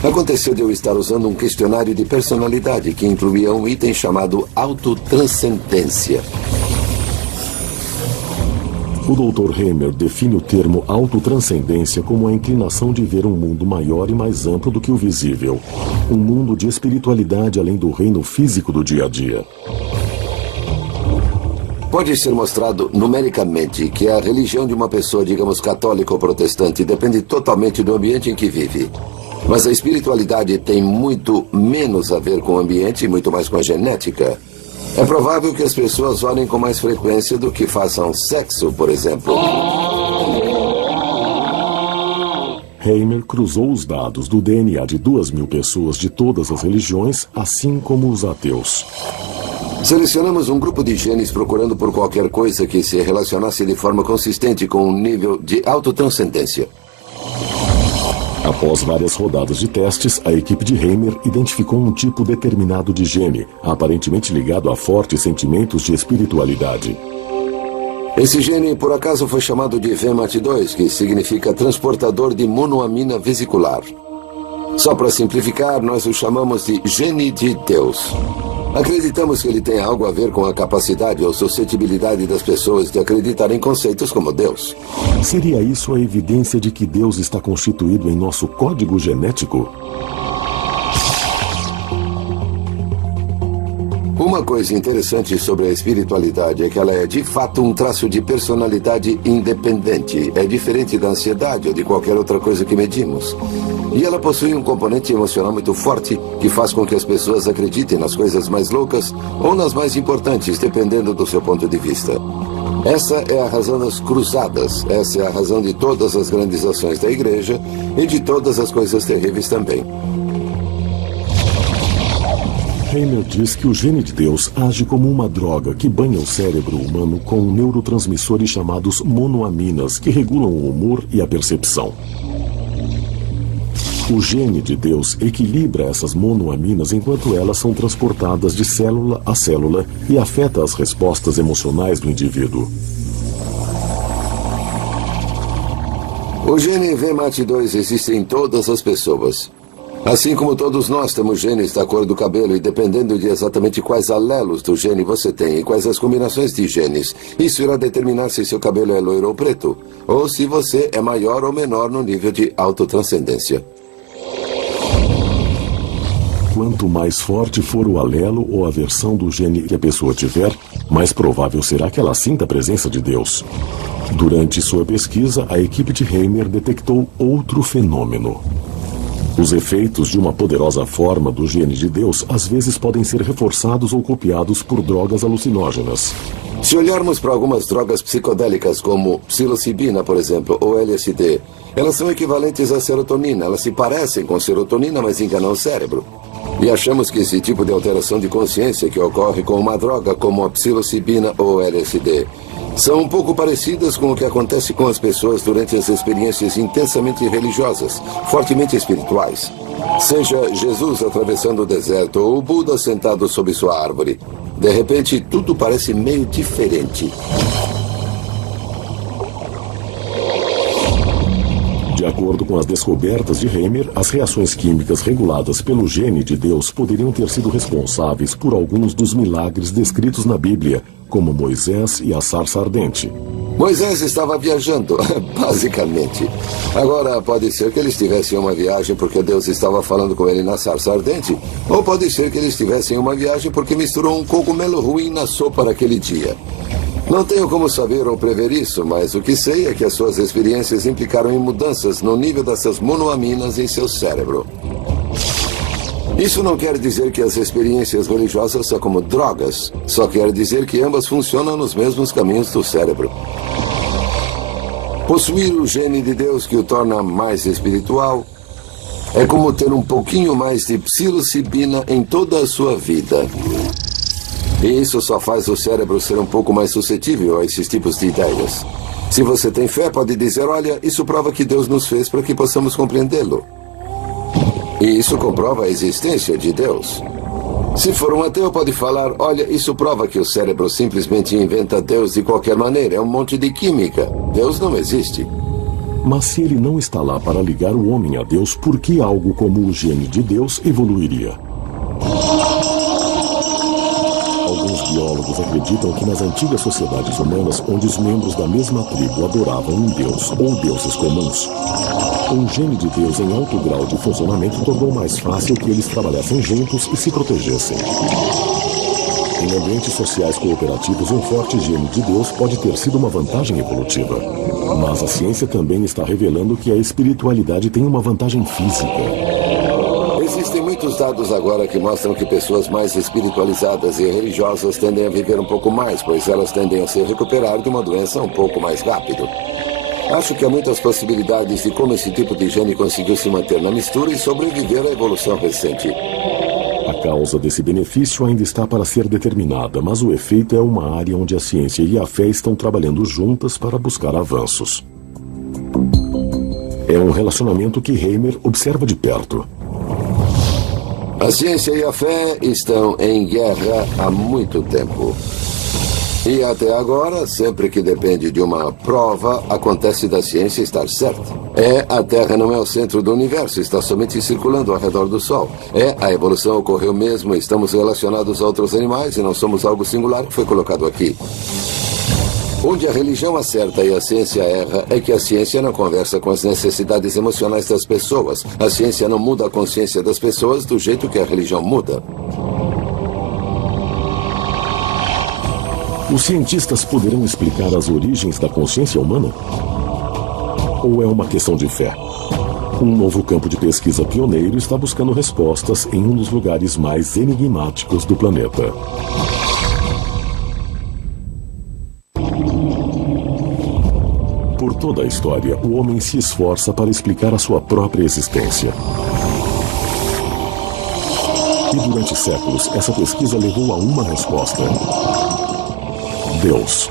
Aconteceu de eu estar usando um questionário de personalidade que incluía um item chamado autotranscendência. O Dr. Hamer define o termo autotranscendência como a inclinação de ver um mundo maior e mais amplo do que o visível. Um mundo de espiritualidade além do reino físico do dia a dia. Pode ser mostrado numericamente que a religião de uma pessoa, digamos católica ou protestante, depende totalmente do ambiente em que vive. Mas a espiritualidade tem muito menos a ver com o ambiente e muito mais com a genética. É provável que as pessoas orem com mais frequência do que façam sexo, por exemplo. Hamer cruzou os dados do DNA de 2.000 pessoas de todas as religiões, assim como os ateus. Selecionamos um grupo de genes procurando por qualquer coisa que se relacionasse de forma consistente com um nível de autotranscendência. Após várias rodadas de testes, a equipe de Hamer identificou um tipo determinado de gene, aparentemente ligado a fortes sentimentos de espiritualidade. Esse gene, por acaso, foi chamado de VMAT2, que significa transportador de monoamina vesicular. Só para simplificar, nós o chamamos de gene de Deus. Acreditamos que ele tem algo a ver com a capacidade ou suscetibilidade das pessoas de acreditar em conceitos como Deus. Seria isso a evidência de que Deus está constituído em nosso código genético? Uma coisa interessante sobre a espiritualidade é que ela é de fato um traço de personalidade independente. É diferente da ansiedade ou de qualquer outra coisa que medimos. E ela possui um componente emocional muito forte que faz com que as pessoas acreditem nas coisas mais loucas ou nas mais importantes, dependendo do seu ponto de vista. Essa é a razão das cruzadas. Essa é a razão de todas as grandes ações da igreja e de todas as coisas terríveis também. Heimer diz que o gene de Deus age como uma droga que banha o cérebro humano com neurotransmissores chamados monoaminas, que regulam o humor e a percepção. O gene de Deus equilibra essas monoaminas enquanto elas são transportadas de célula a célula e afeta as respostas emocionais do indivíduo. O gene VMAT2 existe em todas as pessoas. Assim como todos nós temos genes da cor do cabelo e dependendo de exatamente quais alelos do gene você tem e quais as combinações de genes, isso irá determinar se seu cabelo é loiro ou preto, ou se você é maior ou menor no nível de autotranscendência. Quanto mais forte for o alelo ou a versão do gene que a pessoa tiver, mais provável será que ela sinta a presença de Deus. Durante sua pesquisa, a equipe de Heimer detectou outro fenômeno. Os efeitos de uma poderosa forma do gene de Deus às vezes podem ser reforçados ou copiados por drogas alucinógenas. Se olharmos para algumas drogas psicodélicas como psilocibina, por exemplo, ou LSD, elas são equivalentes à serotonina. Elas se parecem com serotonina, mas enganam o cérebro. E achamos que esse tipo de alteração de consciência que ocorre com uma droga como a psilocibina ou LSD são um pouco parecidas com o que acontece com as pessoas durante as experiências intensamente religiosas, fortemente espirituais. Seja Jesus atravessando o deserto ou o Buda sentado sob sua árvore. De repente, tudo parece meio diferente. De acordo com as descobertas de Heimer, as reações químicas reguladas pelo gene de Deus poderiam ter sido responsáveis por alguns dos milagres descritos na Bíblia, como Moisés e a sarça ardente. Moisés estava viajando, basicamente. Agora, pode ser que ele estivesse em uma viagem porque Deus estava falando com ele na sarça ardente, ou pode ser que ele estivesse em uma viagem porque misturou um cogumelo ruim na sopa naquele dia. Não tenho como saber ou prever isso, mas o que sei é que as suas experiências implicaram em mudanças no nível dessas monoaminas em seu cérebro. Isso não quer dizer que as experiências religiosas são como drogas, só quer dizer que ambas funcionam nos mesmos caminhos do cérebro. Possuir o gene de Deus que o torna mais espiritual é como ter um pouquinho mais de psilocibina em toda a sua vida. E isso só faz o cérebro ser um pouco mais suscetível a esses tipos de ideias. Se você tem fé, pode dizer, olha, isso prova que Deus nos fez para que possamos compreendê-lo. E isso comprova a existência de Deus. Se for um ateu, pode falar, olha, isso prova que o cérebro simplesmente inventa Deus de qualquer maneira. É um monte de química. Deus não existe. Mas se ele não está lá para ligar o homem a Deus, por que algo como o gene de Deus evoluiria? Alguns biólogos acreditam que nas antigas sociedades humanas, onde os membros da mesma tribo adoravam um deus ou deuses comuns, um gene de Deus em alto grau de funcionamento tornou mais fácil que eles trabalhassem juntos e se protegessem. Em ambientes sociais cooperativos, um forte gene de Deus pode ter sido uma vantagem evolutiva. Mas a ciência também está revelando que a espiritualidade tem uma vantagem física. Existem muitos dados agora que mostram que pessoas mais espiritualizadas e religiosas tendem a viver um pouco mais, pois elas tendem a se recuperar de uma doença um pouco mais rápido. Acho que há muitas possibilidades de como esse tipo de gene conseguiu se manter na mistura e sobreviver à evolução recente. A causa desse benefício ainda está para ser determinada, mas o efeito é uma área onde a ciência e a fé estão trabalhando juntas para buscar avanços. É um relacionamento que Heimer observa de perto. A ciência e a fé estão em guerra há muito tempo. E até agora, sempre que depende de uma prova, acontece da ciência estar certa. A Terra não é o centro do universo, está somente circulando ao redor do Sol. A evolução ocorreu mesmo, estamos relacionados a outros animais e não somos algo singular que foi colocado aqui. Onde a religião acerta e a ciência erra é que a ciência não conversa com as necessidades emocionais das pessoas. A ciência não muda a consciência das pessoas do jeito que a religião muda. Os cientistas poderão explicar as origens da consciência humana? Ou é uma questão de fé? Um novo campo de pesquisa pioneiro está buscando respostas em um dos lugares mais enigmáticos do planeta. Por toda a história, o homem se esforça para explicar a sua própria existência. E durante séculos, essa pesquisa levou a uma resposta: Deus.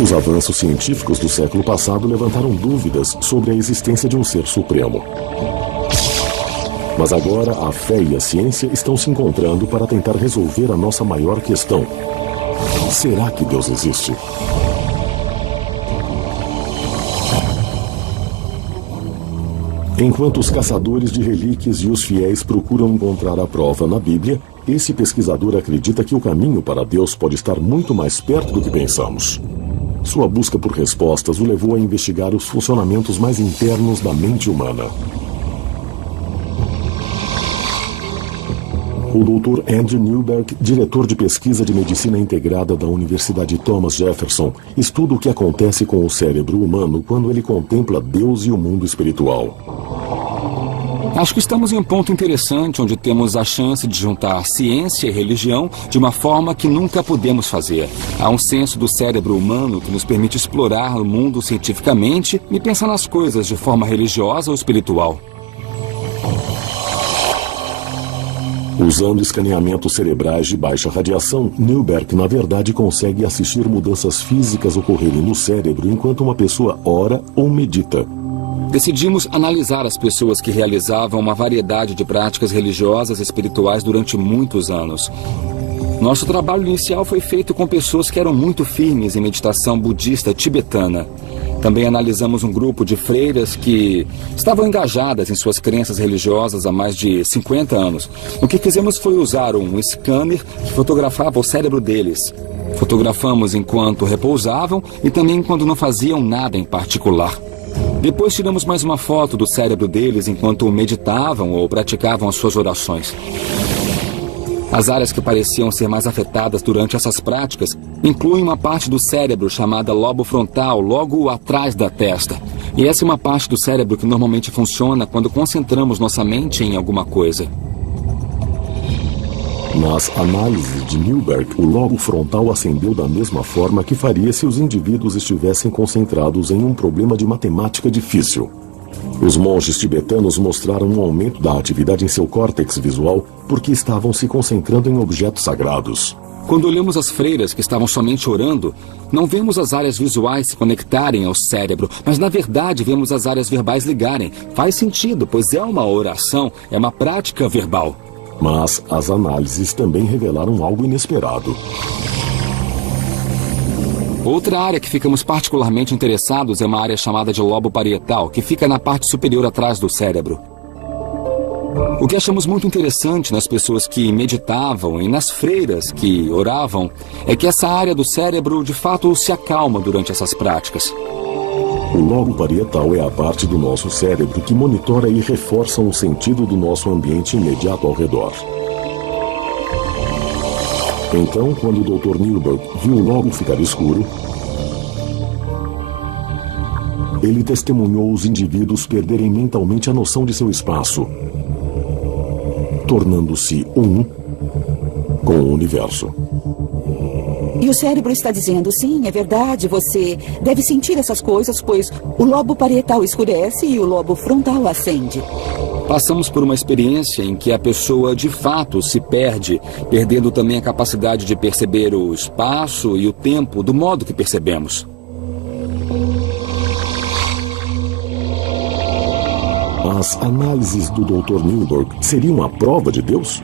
Os avanços científicos do século passado levantaram dúvidas sobre a existência de um ser supremo. Mas agora a fé e a ciência estão se encontrando para tentar resolver a nossa maior questão: será que Deus existe? Enquanto os caçadores de relíquias e os fiéis procuram encontrar a prova na Bíblia, esse pesquisador acredita que o caminho para Deus pode estar muito mais perto do que pensamos. Sua busca por respostas o levou a investigar os funcionamentos mais internos da mente humana. O Dr. Andrew Newberg, diretor de pesquisa de medicina integrada da Universidade Thomas Jefferson, estuda o que acontece com o cérebro humano quando ele contempla Deus e o mundo espiritual. Acho que estamos em um ponto interessante onde temos a chance de juntar ciência e religião de uma forma que nunca pudemos fazer. Há um senso do cérebro humano que nos permite explorar o mundo cientificamente e pensar nas coisas de forma religiosa ou espiritual. Usando escaneamentos cerebrais de baixa radiação, Newberg, na verdade, consegue assistir mudanças físicas ocorrerem no cérebro enquanto uma pessoa ora ou medita. Decidimos analisar as pessoas que realizavam uma variedade de práticas religiosas e espirituais durante muitos anos. Nosso trabalho inicial foi feito com pessoas que eram muito firmes em meditação budista tibetana. Também analisamos um grupo de freiras que estavam engajadas em suas crenças religiosas há mais de 50 anos. O que fizemos foi usar um scanner que fotografava o cérebro deles. Fotografamos enquanto repousavam e também quando não faziam nada em particular. Depois tiramos mais uma foto do cérebro deles enquanto meditavam ou praticavam as suas orações. As áreas que pareciam ser mais afetadas durante essas práticas incluem uma parte do cérebro chamada lobo frontal, logo atrás da testa. E essa é uma parte do cérebro que normalmente funciona quando concentramos nossa mente em alguma coisa. Nas análises de Newberg, o lobo frontal acendeu da mesma forma que faria se os indivíduos estivessem concentrados em um problema de matemática difícil. Os monges tibetanos mostraram um aumento da atividade em seu córtex visual porque estavam se concentrando em objetos sagrados. Quando olhamos as freiras que estavam somente orando, não vemos as áreas visuais se conectarem ao cérebro, mas na verdade vemos as áreas verbais ligarem. Faz sentido, pois é uma oração, é uma prática verbal. Mas as análises também revelaram algo inesperado. Outra área que ficamos particularmente interessados é uma área chamada de lobo parietal, que fica na parte superior atrás do cérebro. O que achamos muito interessante nas pessoas que meditavam e nas freiras que oravam é que essa área do cérebro de fato se acalma durante essas práticas. O lobo parietal é a parte do nosso cérebro que monitora e reforça o sentido do nosso ambiente imediato ao redor. Então, quando o Dr. Newberg viu o lobo ficar escuro, ele testemunhou os indivíduos perderem mentalmente a noção de seu espaço, tornando-se um com o universo. E o cérebro está dizendo, sim, é verdade, você deve sentir essas coisas, pois o lobo parietal escurece e o lobo frontal acende. Passamos por uma experiência em que a pessoa de fato se perde, perdendo também a capacidade de perceber o espaço e o tempo do modo que percebemos. As análises do Dr. Newberg seriam a prova de Deus?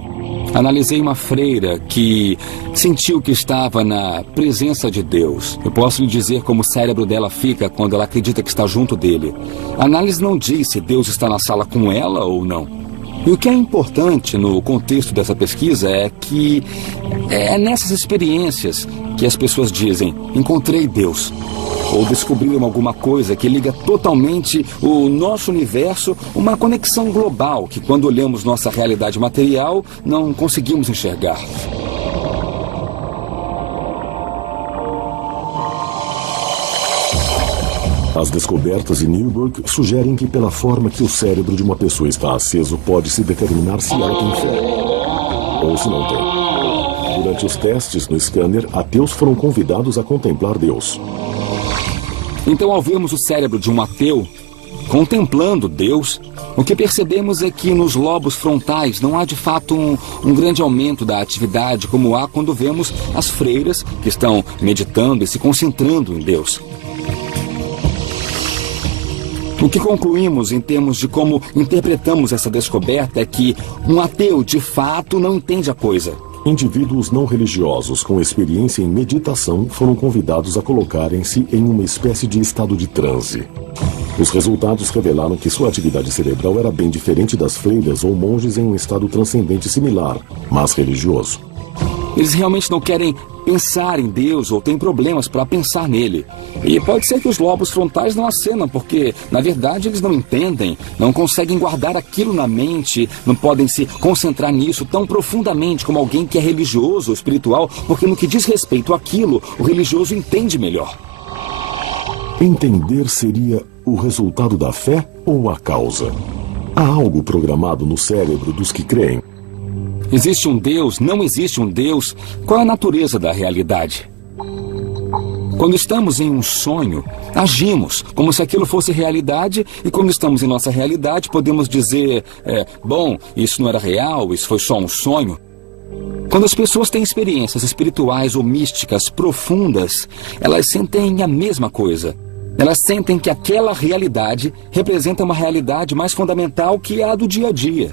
Analisei uma freira que sentiu que estava na presença de Deus. Eu posso lhe dizer como o cérebro dela fica quando ela acredita que está junto dele. A análise não diz se Deus está na sala com ela ou não. E o que é importante no contexto dessa pesquisa é que é nessas experiências que as pessoas dizem, encontrei Deus. Ou descobriram alguma coisa que liga totalmente o nosso universo, uma conexão global que quando olhamos nossa realidade material não conseguimos enxergar. As descobertas de Newberg sugerem que, pela forma que o cérebro de uma pessoa está aceso, pode-se determinar se ela tem fé ou se não tem. Durante os testes no scanner, ateus foram convidados a contemplar Deus. Então, ao vermos o cérebro de um ateu contemplando Deus, o que percebemos é que nos lobos frontais não há de fato um grande aumento da atividade como há quando vemos as freiras que estão meditando e se concentrando em Deus. O que concluímos em termos de como interpretamos essa descoberta é que um ateu de fato não entende a coisa. Indivíduos não religiosos com experiência em meditação foram convidados a colocarem-se em uma espécie de estado de transe. Os resultados revelaram que sua atividade cerebral era bem diferente das freiras ou monges em um estado transcendente similar, mas religioso. Eles realmente não querem pensar em Deus ou têm problemas para pensar nele. E pode ser que os lobos frontais não acenam, porque, na verdade, eles não entendem, não conseguem guardar aquilo na mente, não podem se concentrar nisso tão profundamente como alguém que é religioso ou espiritual, porque no que diz respeito àquilo, o religioso entende melhor. Entender seria o resultado da fé ou a causa? Há algo programado no cérebro dos que creem? Existe um Deus? Não existe um Deus? Qual é a natureza da realidade? Quando estamos em um sonho, agimos como se aquilo fosse realidade, e quando estamos em nossa realidade, podemos dizer, bom, isso não era real, isso foi só um sonho. Quando as pessoas têm experiências espirituais ou místicas profundas, elas sentem a mesma coisa. Elas sentem que aquela realidade representa uma realidade mais fundamental que a do dia a dia.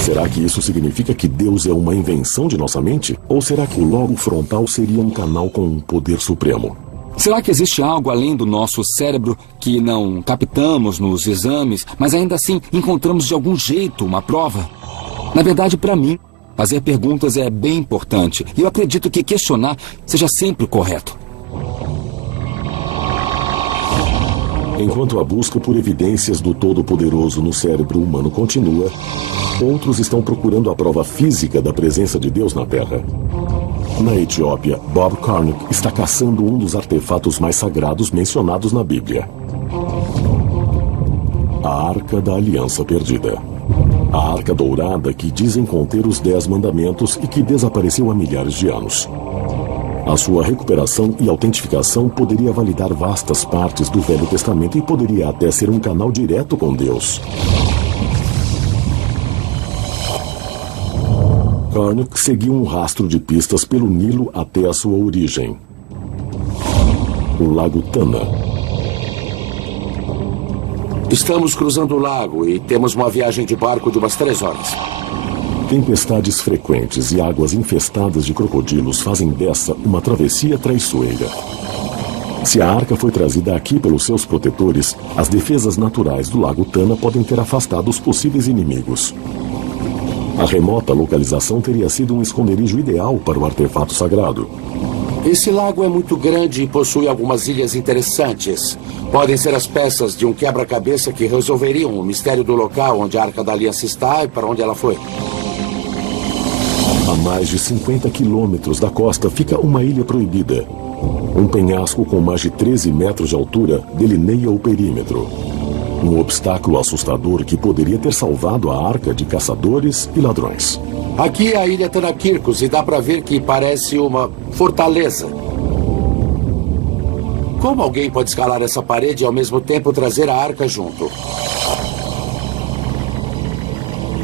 Será que isso significa que Deus é uma invenção de nossa mente? Ou será que o lobo frontal seria um canal com um poder supremo? Será que existe algo além do nosso cérebro que não captamos nos exames, mas ainda assim encontramos de algum jeito uma prova? Na verdade, para mim, fazer perguntas é bem importante. E eu acredito que questionar seja sempre correto. Enquanto a busca por evidências do Todo-Poderoso no cérebro humano continua, outros estão procurando a prova física da presença de Deus na Terra. Na Etiópia, Bob Carnick está caçando um dos artefatos mais sagrados mencionados na Bíblia: a Arca da Aliança Perdida. A Arca Dourada que dizem conter os 10 mandamentos e que desapareceu há milhares de anos. A sua recuperação e autentificação poderia validar vastas partes do Velho Testamento e poderia até ser um canal direto com Deus. Carnick seguiu um rastro de pistas pelo Nilo até a sua origem, o Lago Tana. Estamos cruzando o lago e temos uma viagem de barco de umas 3 horas. Tempestades frequentes e águas infestadas de crocodilos fazem dessa uma travessia traiçoeira. Se a arca foi trazida aqui pelos seus protetores, as defesas naturais do Lago Tana podem ter afastado os possíveis inimigos. A remota localização teria sido um esconderijo ideal para o artefato sagrado. Esse lago é muito grande e possui algumas ilhas interessantes. Podem ser as peças de um quebra-cabeça que resolveriam o mistério do local onde a Arca da Aliança está e para onde ela foi. A mais de 50 quilômetros da costa fica uma ilha proibida. Um penhasco com mais de 13 metros de altura delineia o perímetro. Um obstáculo assustador que poderia ter salvado a arca de caçadores e ladrões. Aqui é a ilha Tanakirkos e dá para ver que parece uma fortaleza. Como alguém pode escalar essa parede e ao mesmo tempo trazer a arca junto?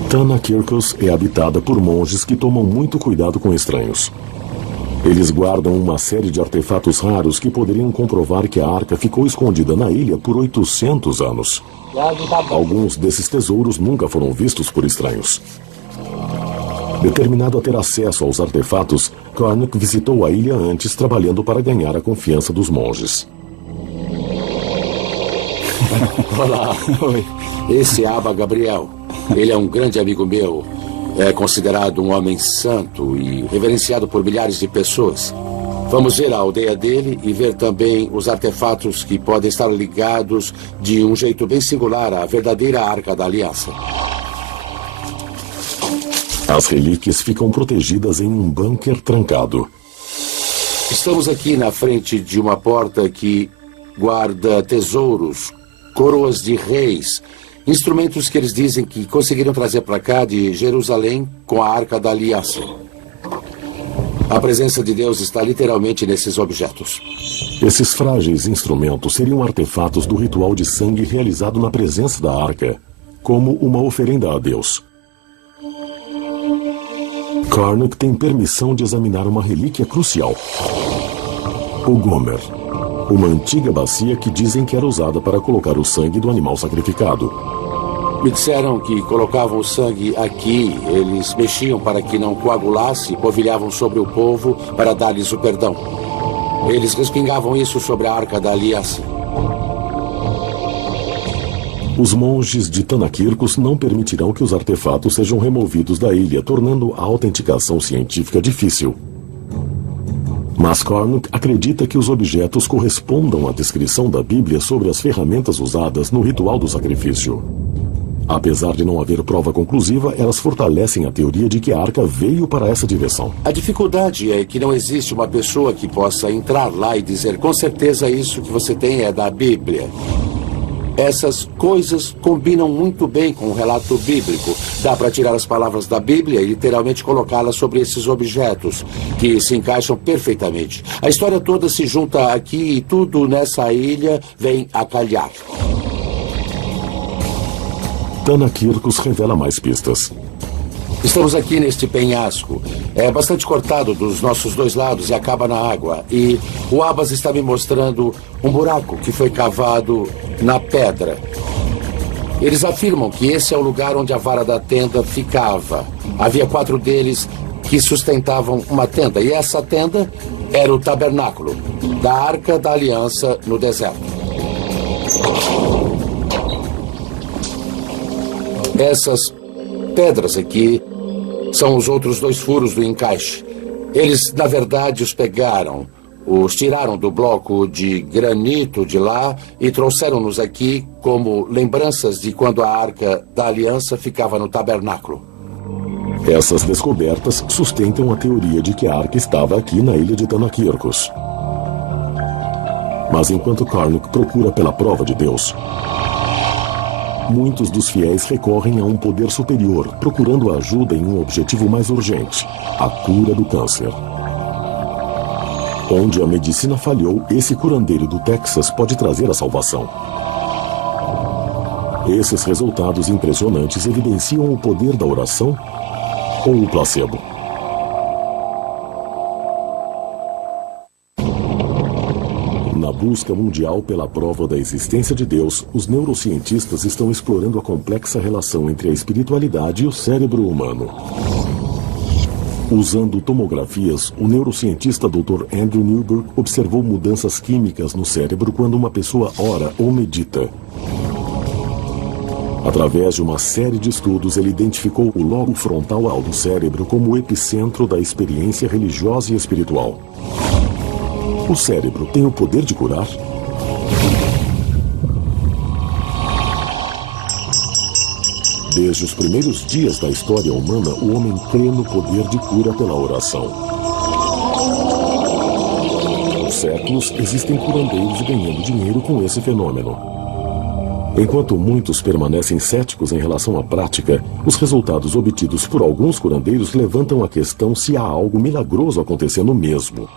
Tanakirkos é habitada por monges que tomam muito cuidado com estranhos. Eles guardam uma série de artefatos raros que poderiam comprovar que a arca ficou escondida na ilha por 800 anos. Alguns desses tesouros nunca foram vistos por estranhos. Determinado a ter acesso aos artefatos, Carnick visitou a ilha antes, trabalhando para ganhar a confiança dos monges. Olá. Oi. Esse é Abba Gabriel. Ele é um grande amigo meu. É considerado um homem santo e reverenciado por milhares de pessoas. Vamos ver a aldeia dele e ver também os artefatos que podem estar ligados de um jeito bem singular à verdadeira Arca da Aliança. As relíquias ficam protegidas em um bunker trancado. Estamos aqui na frente de uma porta que guarda tesouros, coroas de reis, instrumentos que eles dizem que conseguiram trazer para cá de Jerusalém com a Arca da Aliança. A presença de Deus está literalmente nesses objetos. Esses frágeis instrumentos seriam artefatos do ritual de sangue realizado na presença da arca, como uma oferenda a Deus. Karnak tem permissão de examinar uma relíquia crucial. O Gomer, uma antiga bacia que dizem que era usada para colocar o sangue do animal sacrificado. Me disseram que colocavam o sangue aqui, eles mexiam para que não coagulasse e polvilhavam sobre o povo para dar-lhes o perdão. Eles respingavam isso sobre a Arca da Aliança. Os monges de Tanakirkos não permitirão que os artefatos sejam removidos da ilha, tornando a autenticação científica difícil. Mas Karnak acredita que os objetos correspondam à descrição da Bíblia sobre as ferramentas usadas no ritual do sacrifício. Apesar de não haver prova conclusiva, elas fortalecem a teoria de que a arca veio para essa direção. A dificuldade é que não existe uma pessoa que possa entrar lá e dizer com certeza isso que você tem é da Bíblia. Essas coisas combinam muito bem com o relato bíblico. Dá para tirar as palavras da Bíblia e literalmente colocá-las sobre esses objetos, que se encaixam perfeitamente. A história toda se junta aqui e tudo nessa ilha vem a calhar. Tanakirkos revela mais pistas. Estamos aqui neste penhasco. É bastante cortado dos nossos dois lados e acaba na água. E o Abbas está me mostrando um buraco que foi cavado na pedra. Eles afirmam que esse é o lugar onde a vara da tenda ficava. Havia 4 deles que sustentavam uma tenda. E essa tenda era o tabernáculo da Arca da Aliança no deserto. Essas pedras aqui são os outros 2 furos do encaixe. Eles, na verdade, os pegaram, os tiraram do bloco de granito de lá e trouxeram-nos aqui como lembranças de quando a Arca da Aliança ficava no tabernáculo. Essas descobertas sustentam a teoria de que a arca estava aqui na ilha de Tanakirkos. Mas enquanto Karnak procura pela prova de Deus, muitos dos fiéis recorrem a um poder superior, procurando ajuda em um objetivo mais urgente: a cura do câncer. Onde a medicina falhou, esse curandeiro do Texas pode trazer a salvação. Esses resultados impressionantes evidenciam o poder da oração ou o placebo. Na busca mundial pela prova da existência de Deus, os neurocientistas estão explorando a complexa relação entre a espiritualidade e o cérebro humano. Usando tomografias, o neurocientista Dr. Andrew Newberg observou mudanças químicas no cérebro quando uma pessoa ora ou medita. Através de uma série de estudos, ele identificou o lobo frontal do cérebro como o epicentro da experiência religiosa e espiritual. O cérebro tem o poder de curar? Desde os primeiros dias da história humana, o homem crê no poder de cura pela oração. Há séculos, existem curandeiros ganhando dinheiro com esse fenômeno. Enquanto muitos permanecem céticos em relação à prática, os resultados obtidos por alguns curandeiros levantam a questão se há algo milagroso acontecendo mesmo.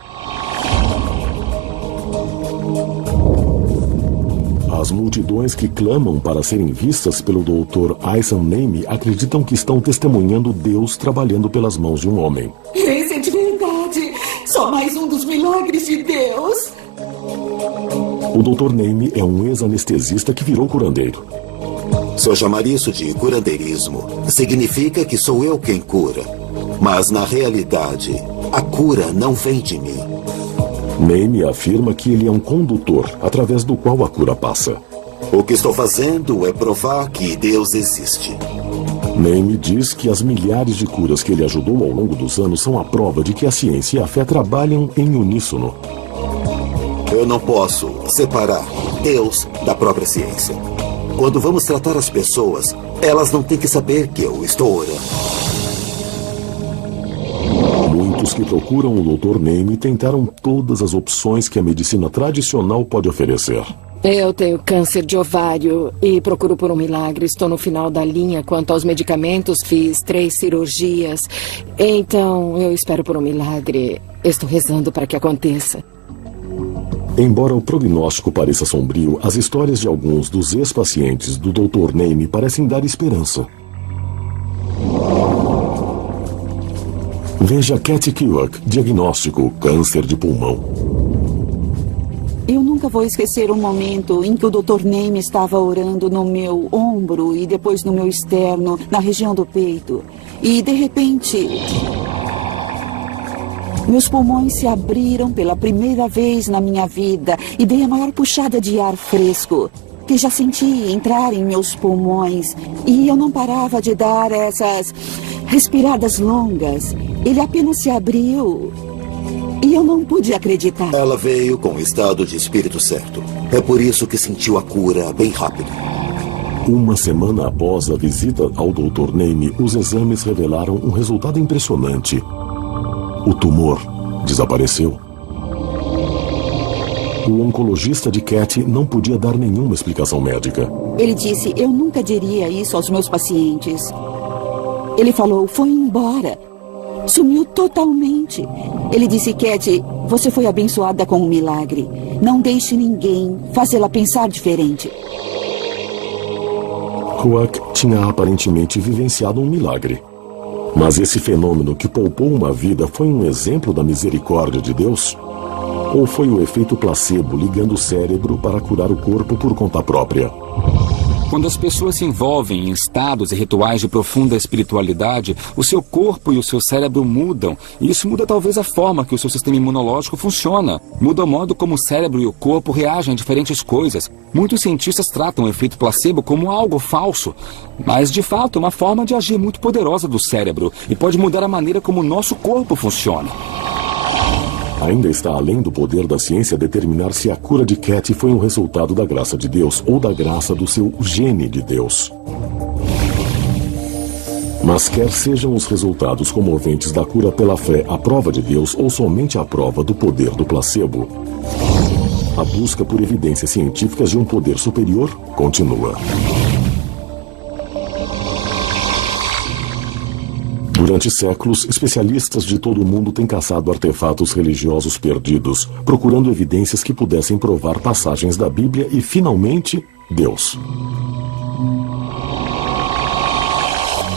As multidões que clamam para serem vistas pelo Dr. Aysan Naimi acreditam que estão testemunhando Deus trabalhando pelas mãos de um homem. Esse é de verdade. Só mais um dos milagres de Deus. O Dr. Naimi é um ex-anestesista que virou curandeiro. Só chamar isso de curandeirismo significa que sou eu quem cura. Mas, na realidade, a cura não vem de mim. Naimi afirma que ele é um condutor através do qual a cura passa. O que estou fazendo é provar que Deus existe. Naimi diz que as milhares de curas que ele ajudou ao longo dos anos são a prova de que a ciência e a fé trabalham em uníssono. Eu não posso separar Deus da própria ciência. Quando vamos tratar as pessoas, elas não têm que saber que eu estou orando. adultos que procuram o Dr. Name tentaram todas as opções que a medicina tradicional pode oferecer. Eu tenho câncer de ovário e procuro por um milagre. Estou no final da linha quanto aos medicamentos. Fiz 3 cirurgias. Então, eu espero por um milagre. Estou rezando para que aconteça. Embora o prognóstico pareça sombrio, as histórias de alguns dos ex-pacientes do Dr. Name parecem dar esperança. Veja Kathy Kerouac, diagnóstico, câncer de pulmão. Eu nunca vou esquecer o momento em que o Dr. Name estava orando no meu ombro e depois no meu externo, na região do peito. E, de repente, meus pulmões se abriram pela primeira vez na minha vida e dei a maior puxada de ar fresco que já senti entrar em meus pulmões. E eu não parava de dar essas respiradas longas. Ele apenas se abriu. E eu não pude acreditar. Ela veio com o estado de espírito certo. É por isso que sentiu a cura bem rápido. Uma semana após a visita ao Dr. Name, os exames revelaram um resultado impressionante. O tumor desapareceu. O oncologista de Kathy não podia dar nenhuma explicação médica. Ele disse, eu nunca diria isso aos meus pacientes. Ele falou, foi embora. Sumiu totalmente. Ele disse, Kathy, você foi abençoada com um milagre. Não deixe ninguém fazê-la pensar diferente. Kerouac tinha aparentemente vivenciado um milagre. Mas esse fenômeno que poupou uma vida foi um exemplo da misericórdia de Deus? Ou foi o efeito placebo ligando o cérebro para curar o corpo por conta própria? Quando as pessoas se envolvem em estados e rituais de profunda espiritualidade, o seu corpo e o seu cérebro mudam. E isso muda talvez a forma que o seu sistema imunológico funciona. Muda o modo como o cérebro e o corpo reagem a diferentes coisas. Muitos cientistas tratam o efeito placebo como algo falso. Mas, de fato, é uma forma de agir muito poderosa do cérebro e pode mudar a maneira como o nosso corpo funciona. Ainda está além do poder da ciência determinar se a cura de Kathy foi um resultado da graça de Deus ou da graça do seu gene de Deus. Mas quer sejam os resultados comoventes da cura pela fé a prova de Deus ou somente a prova do poder do placebo, a busca por evidências científicas de um poder superior continua. Durante séculos, especialistas de todo o mundo têm caçado artefatos religiosos perdidos, procurando evidências que pudessem provar passagens da Bíblia e, finalmente, Deus.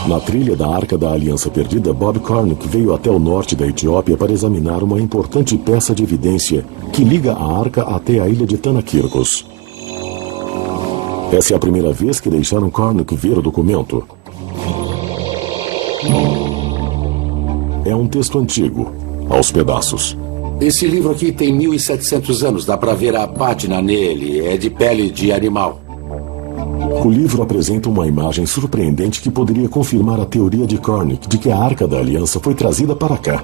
Na trilha da Arca da Aliança Perdida, Bob Cornuck veio até o norte da Etiópia para examinar uma importante peça de evidência que liga a arca até a ilha de Tanakirkos. Essa é a primeira vez que deixaram Cornuck ver o documento. É um texto antigo, aos pedaços. Esse livro aqui tem 1.700 anos, dá para ver a pátina nele, é de pele de animal. O livro apresenta uma imagem surpreendente que poderia confirmar a teoria de Cornuck de que a Arca da Aliança foi trazida para cá.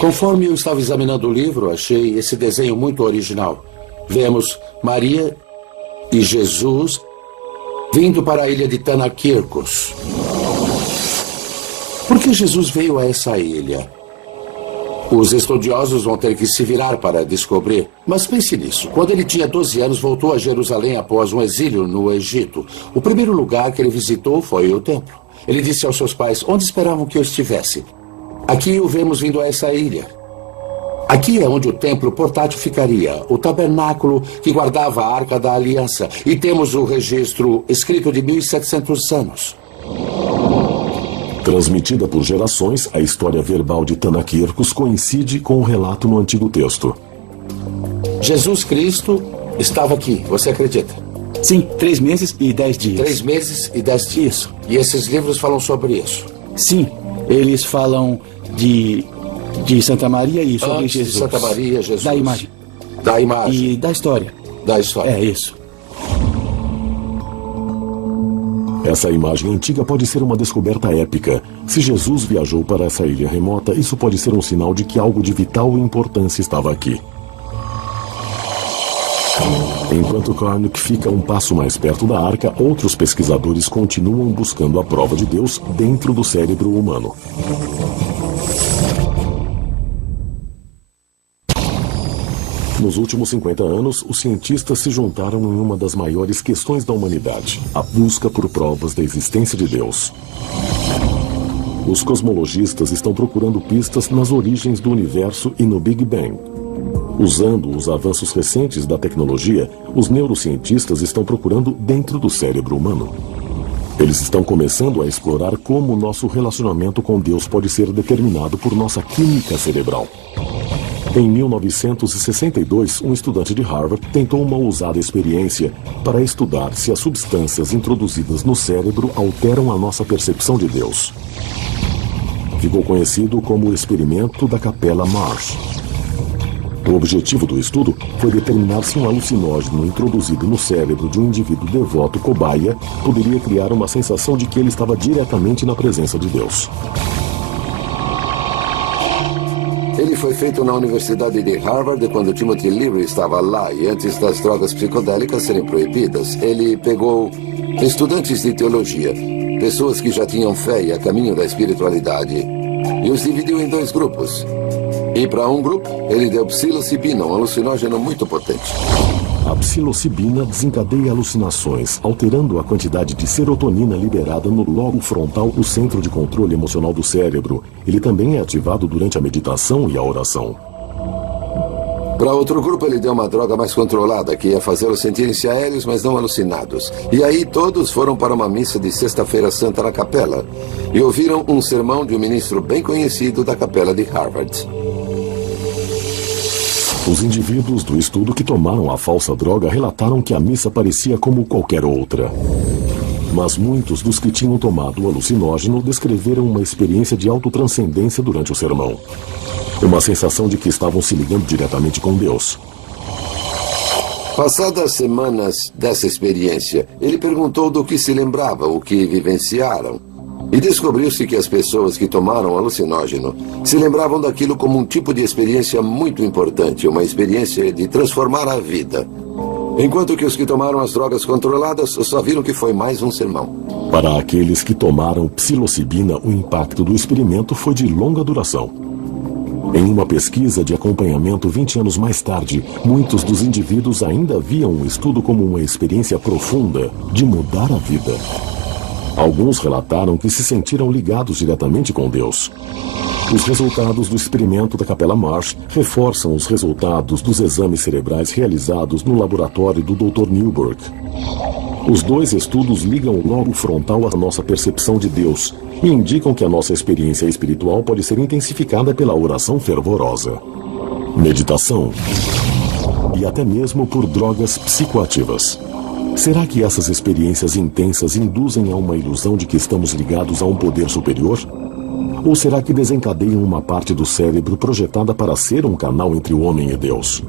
Conforme eu estava examinando o livro, achei esse desenho muito original. Vemos Maria e Jesus vindo para a ilha de Tanakirkos. Por que Jesus veio a essa ilha? Os estudiosos vão ter que se virar para descobrir. Mas pense nisso. Quando ele tinha 12 anos, voltou a Jerusalém após um exílio no Egito. O primeiro lugar que ele visitou foi o templo. Ele disse aos seus pais, onde esperavam que eu estivesse? Aqui o vemos vindo a essa ilha. Aqui é onde o templo portátil ficaria, o tabernáculo que guardava a Arca da Aliança. E temos o registro escrito de 1.700 anos. Transmitida por gerações, a história verbal de Tanakirkos coincide com o relato no Antigo Texto. Jesus Cristo estava aqui, você acredita? Sim, 3 meses e 10 dias. 3 meses e 10 dias. Isso. E esses livros falam sobre isso? Sim, eles falam de Santa Maria e sobre Antes Jesus. De Santa Maria, Jesus. Da imagem. Da imagem. E da história. Da história. É isso. Essa imagem antiga pode ser uma descoberta épica. Se Jesus viajou para essa ilha remota, isso pode ser um sinal de que algo de vital importância estava aqui. Enquanto Cornuck fica um passo mais perto da arca, outros pesquisadores continuam buscando a prova de Deus dentro do cérebro humano. Nos últimos 50 anos, os cientistas se juntaram em uma das maiores questões da humanidade, a busca por provas da existência de Deus. Os cosmologistas estão procurando pistas nas origens do universo e no Big Bang. Usando os avanços recentes da tecnologia, os neurocientistas estão procurando dentro do cérebro humano. Eles estão começando a explorar como nosso relacionamento com Deus pode ser determinado por nossa química cerebral. Em 1962, um estudante de Harvard tentou uma ousada experiência para estudar se as substâncias introduzidas no cérebro alteram a nossa percepção de Deus. Ficou conhecido como o experimento da Capela Marsh. O objetivo do estudo foi determinar se um alucinógeno introduzido no cérebro de um indivíduo devoto cobaia poderia criar uma sensação de que ele estava diretamente na presença de Deus. Ele foi feito na Universidade de Harvard quando Timothy Leary estava lá e antes das drogas psicodélicas serem proibidas. Ele pegou estudantes de teologia, pessoas que já tinham fé e a caminho da espiritualidade, e os dividiu em 2 grupos. E para um grupo, ele deu psilocibina, um alucinógeno muito potente. A psilocibina desencadeia alucinações, alterando a quantidade de serotonina liberada no lobo frontal, o centro de controle emocional do cérebro. Ele também é ativado durante a meditação e a oração. Para outro grupo, ele deu uma droga mais controlada, que ia fazê-los sentirem-se aéreos, mas não alucinados. E aí todos foram para uma missa de Sexta-feira Santa na capela e ouviram um sermão de um ministro bem conhecido da capela de Harvard. Os indivíduos do estudo que tomaram a falsa droga relataram que a missa parecia como qualquer outra. Mas muitos dos que tinham tomado o alucinógeno descreveram uma experiência de autotranscendência durante o sermão. Uma sensação de que estavam se ligando diretamente com Deus. Passadas semanas dessa experiência, ele perguntou do que se lembrava, o que vivenciaram. E descobriu-se que as pessoas que tomaram alucinógeno se lembravam daquilo como um tipo de experiência muito importante, uma experiência de transformar a vida. Enquanto que os que tomaram as drogas controladas só viram que foi mais um sermão. Para aqueles que tomaram psilocibina, o impacto do experimento foi de longa duração. Em uma pesquisa de acompanhamento 20 anos mais tarde, muitos dos indivíduos ainda viam o estudo como uma experiência profunda de mudar a vida. Alguns relataram que se sentiram ligados diretamente com Deus. Os resultados do experimento da Capela Marsh reforçam os resultados dos exames cerebrais realizados no laboratório do Dr. Newberg. Os 2 estudos ligam o lobo frontal à nossa percepção de Deus e indicam que a nossa experiência espiritual pode ser intensificada pela oração fervorosa, meditação e até mesmo por drogas psicoativas. Será que essas experiências intensas induzem a uma ilusão de que estamos ligados a um poder superior? Ou será que desencadeiam uma parte do cérebro projetada para ser um canal entre o homem e Deus?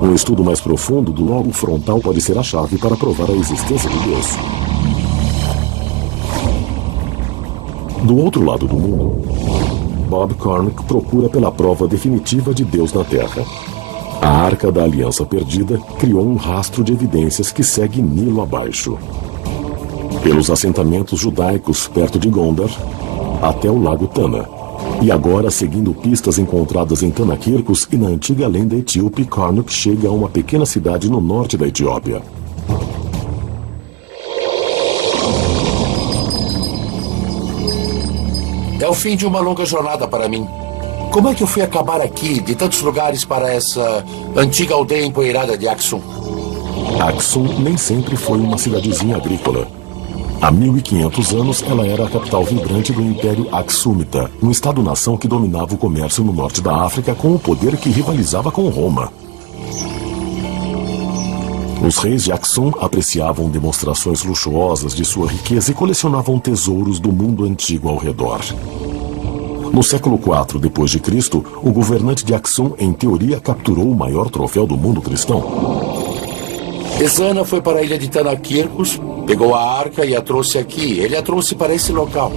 Um estudo mais profundo do lobo frontal pode ser a chave para provar a existência de Deus. Do outro lado do mundo, Bob Cornuck procura pela prova definitiva de Deus na Terra. A Arca da Aliança Perdida criou um rastro de evidências que segue Nilo abaixo. Pelos assentamentos judaicos perto de Gondar, até o lago Tana. E agora, seguindo pistas encontradas em Tanakirkos e na antiga lenda etíope, Cornuck chega a uma pequena cidade no norte da Etiópia. É o fim de uma longa jornada para mim. Como é que eu fui acabar aqui, de tantos lugares, para essa antiga aldeia empoeirada de Aksum? Aksum nem sempre foi uma cidadezinha agrícola. Há 1500 anos, ela era a capital vibrante do Império Aksumita, um estado-nação que dominava o comércio no norte da África com um poder que rivalizava com Roma. Os reis de Aksum apreciavam demonstrações luxuosas de sua riqueza e colecionavam tesouros do mundo antigo ao redor. No século IV d.C., o governante de Aksum, em teoria, capturou o maior troféu do mundo cristão. Ezana foi para a ilha de Tanakirkos, pegou a arca e a trouxe aqui. Ele a trouxe para esse local.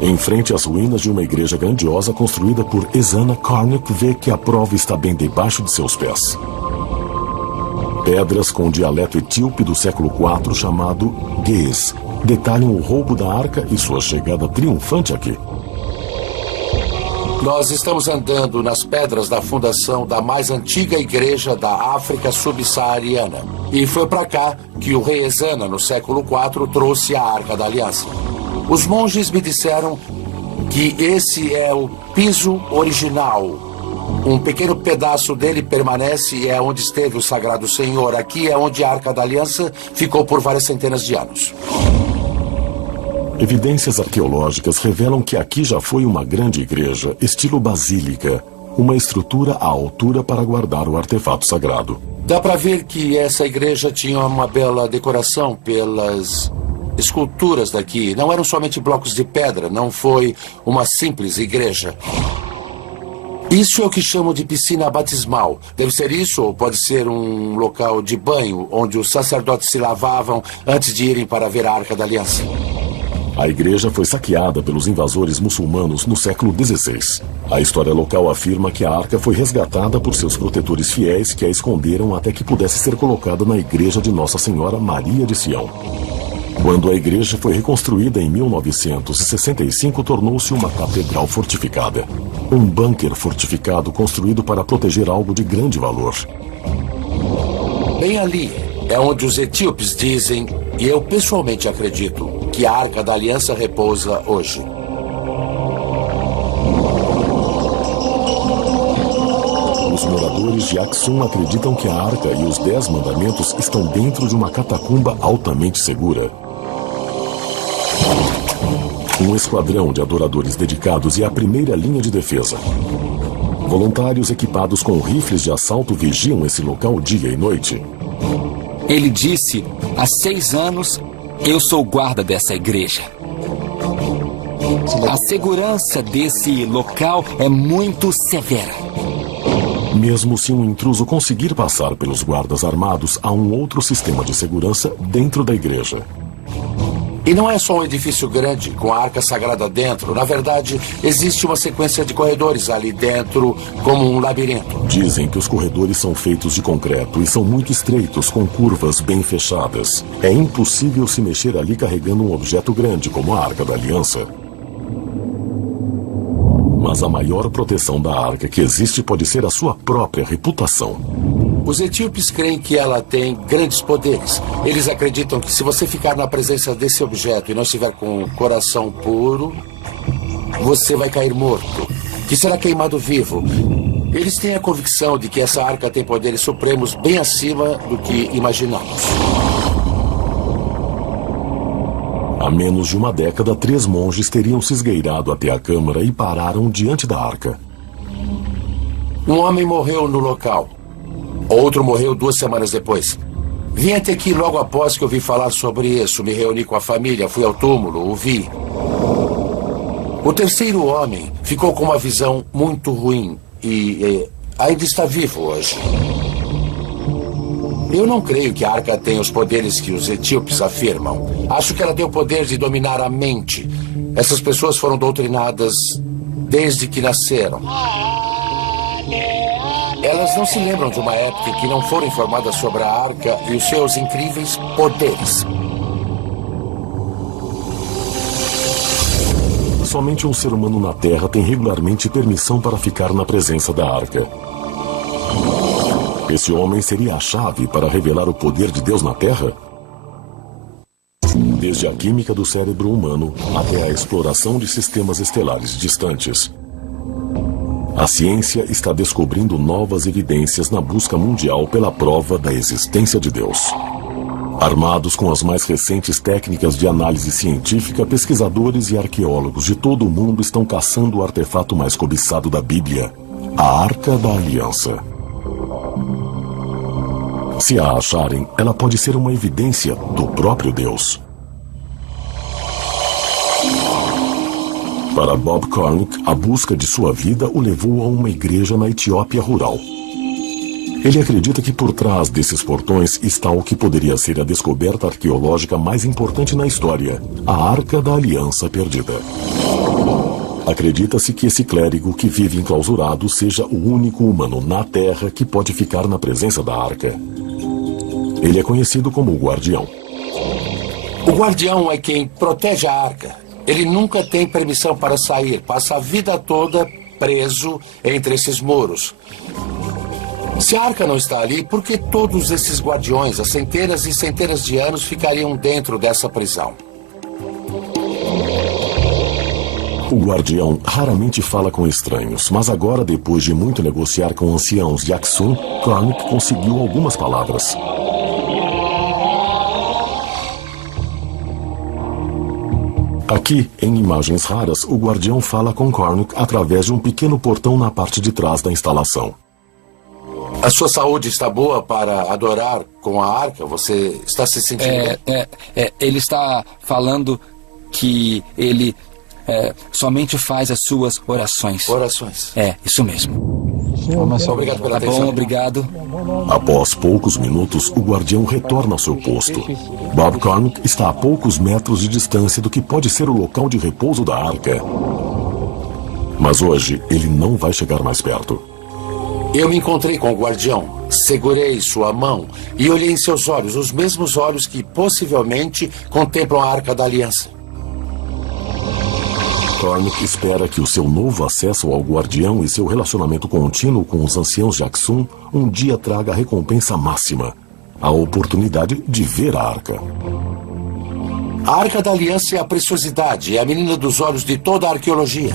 Em frente às ruínas de uma igreja grandiosa construída por Ezana, Cornuck vê que a prova está bem debaixo de seus pés. Pedras com o dialeto etíope do século IV chamado Ge'ez detalham o roubo da arca e sua chegada triunfante aqui. Nós estamos andando nas pedras da fundação da mais antiga igreja da África subsaariana. E foi para cá que o rei Ezana, no século IV, trouxe a Arca da Aliança. Os monges me disseram que esse é o piso original. Um pequeno pedaço dele permanece e é onde esteve o Sagrado Senhor. Aqui é onde a Arca da Aliança ficou por várias centenas de anos. Evidências arqueológicas revelam que aqui já foi uma grande igreja, estilo basílica, uma estrutura à altura para guardar o artefato sagrado. Dá para ver que essa igreja tinha uma bela decoração pelas esculturas daqui. Não eram somente blocos de pedra, não foi uma simples igreja. Isso é o que chamam de piscina batismal. Deve ser isso ou pode ser um local de banho onde os sacerdotes se lavavam antes de irem para ver a Arca da Aliança. A igreja foi saqueada pelos invasores muçulmanos no século XVI. A história local afirma que a arca foi resgatada por seus protetores fiéis que a esconderam até que pudesse ser colocada na igreja de Nossa Senhora Maria de Sião. Quando a igreja foi reconstruída em 1965, tornou-se uma catedral fortificada. Um bunker fortificado construído para proteger algo de grande valor. Bem ali é onde os etíopes dizem, e eu pessoalmente acredito, que a Arca da Aliança repousa hoje. Os moradores de Aksum acreditam que a Arca e os 10 mandamentos estão dentro de uma catacumba altamente segura. Um esquadrão de adoradores dedicados é a primeira linha de defesa. Voluntários equipados com rifles de assalto vigiam esse local dia e noite. Ele disse, há 6 anos, eu sou guarda dessa igreja. A segurança desse local é muito severa. Mesmo se um intruso conseguir passar pelos guardas armados, há um outro sistema de segurança dentro da igreja. E não é só um edifício grande, com a arca sagrada dentro. Na verdade, existe uma sequência de corredores ali dentro, como um labirinto. Dizem que os corredores são feitos de concreto e são muito estreitos, com curvas bem fechadas. É impossível se mexer ali carregando um objeto grande, como a Arca da Aliança. Mas a maior proteção da arca que existe pode ser a sua própria reputação. Os etíopes creem que ela tem grandes poderes. Eles acreditam que se você ficar na presença desse objeto e não estiver com o coração puro, você vai cair morto, que será queimado vivo. Eles têm a convicção de que essa arca tem poderes supremos bem acima do que imaginamos. Há menos de uma década, 3 monges teriam se esgueirado até a câmara e pararam diante da arca. Um homem morreu no local. Outro morreu 2 semanas depois. Vim até aqui logo após que ouvi falar sobre isso. Me reuni com a família, fui ao túmulo, o vi. O terceiro homem ficou com uma visão muito ruim e ainda está vivo hoje. Eu não creio que a arca tenha os poderes que os etíopes afirmam. Acho que ela tem o poder de dominar a mente. Essas pessoas foram doutrinadas desde que nasceram. Elas não se lembram de uma época que não foram informadas sobre a arca e os seus incríveis poderes. Somente um ser humano na Terra tem regularmente permissão para ficar na presença da arca. Esse homem seria a chave para revelar o poder de Deus na Terra? Desde a química do cérebro humano até a exploração de sistemas estelares distantes. A ciência está descobrindo novas evidências na busca mundial pela prova da existência de Deus. Armados com as mais recentes técnicas de análise científica, pesquisadores e arqueólogos de todo o mundo estão caçando o artefato mais cobiçado da Bíblia, a Arca da Aliança. Se a acharem, ela pode ser uma evidência do próprio Deus. Para Bob Cornick, a busca de sua vida o levou a uma igreja na Etiópia rural. Ele acredita que por trás desses portões está o que poderia ser a descoberta arqueológica mais importante na história, a Arca da Aliança Perdida. Acredita-se que esse clérigo que vive enclausurado seja o único humano na Terra que pode ficar na presença da arca. Ele é conhecido como o Guardião. O Guardião é quem protege a arca. Ele nunca tem permissão para sair. Passa a vida toda preso entre esses muros. Se a arca não está ali, por que todos esses guardiões, há centenas e centenas de anos, ficariam dentro dessa prisão? O guardião raramente fala com estranhos, mas agora, depois de muito negociar com anciãos de Axum, Karnak conseguiu algumas palavras. Aqui, em imagens raras, o guardião fala com Karnak através de um pequeno portão na parte de trás da instalação. A sua saúde está boa para adorar com a arca? Você está se sentindo bem? Ele está falando que ele somente faz as suas orações. Orações. Isso mesmo. Obrigado pela atenção. Tá bom, obrigado. Após poucos minutos, o guardião retorna ao seu posto. Bob Karnak está a poucos metros de distância do que pode ser o local de repouso da arca. Mas hoje, ele não vai chegar mais perto. Eu me encontrei com o guardião, segurei sua mão e olhei em seus olhos, os mesmos olhos que possivelmente contemplam a Arca da Aliança. Karnak espera que o seu novo acesso ao guardião e seu relacionamento contínuo com os anciãos de Axum um dia traga a recompensa máxima, a oportunidade de ver a arca. A Arca da Aliança é a preciosidade, é a menina dos olhos de toda a arqueologia.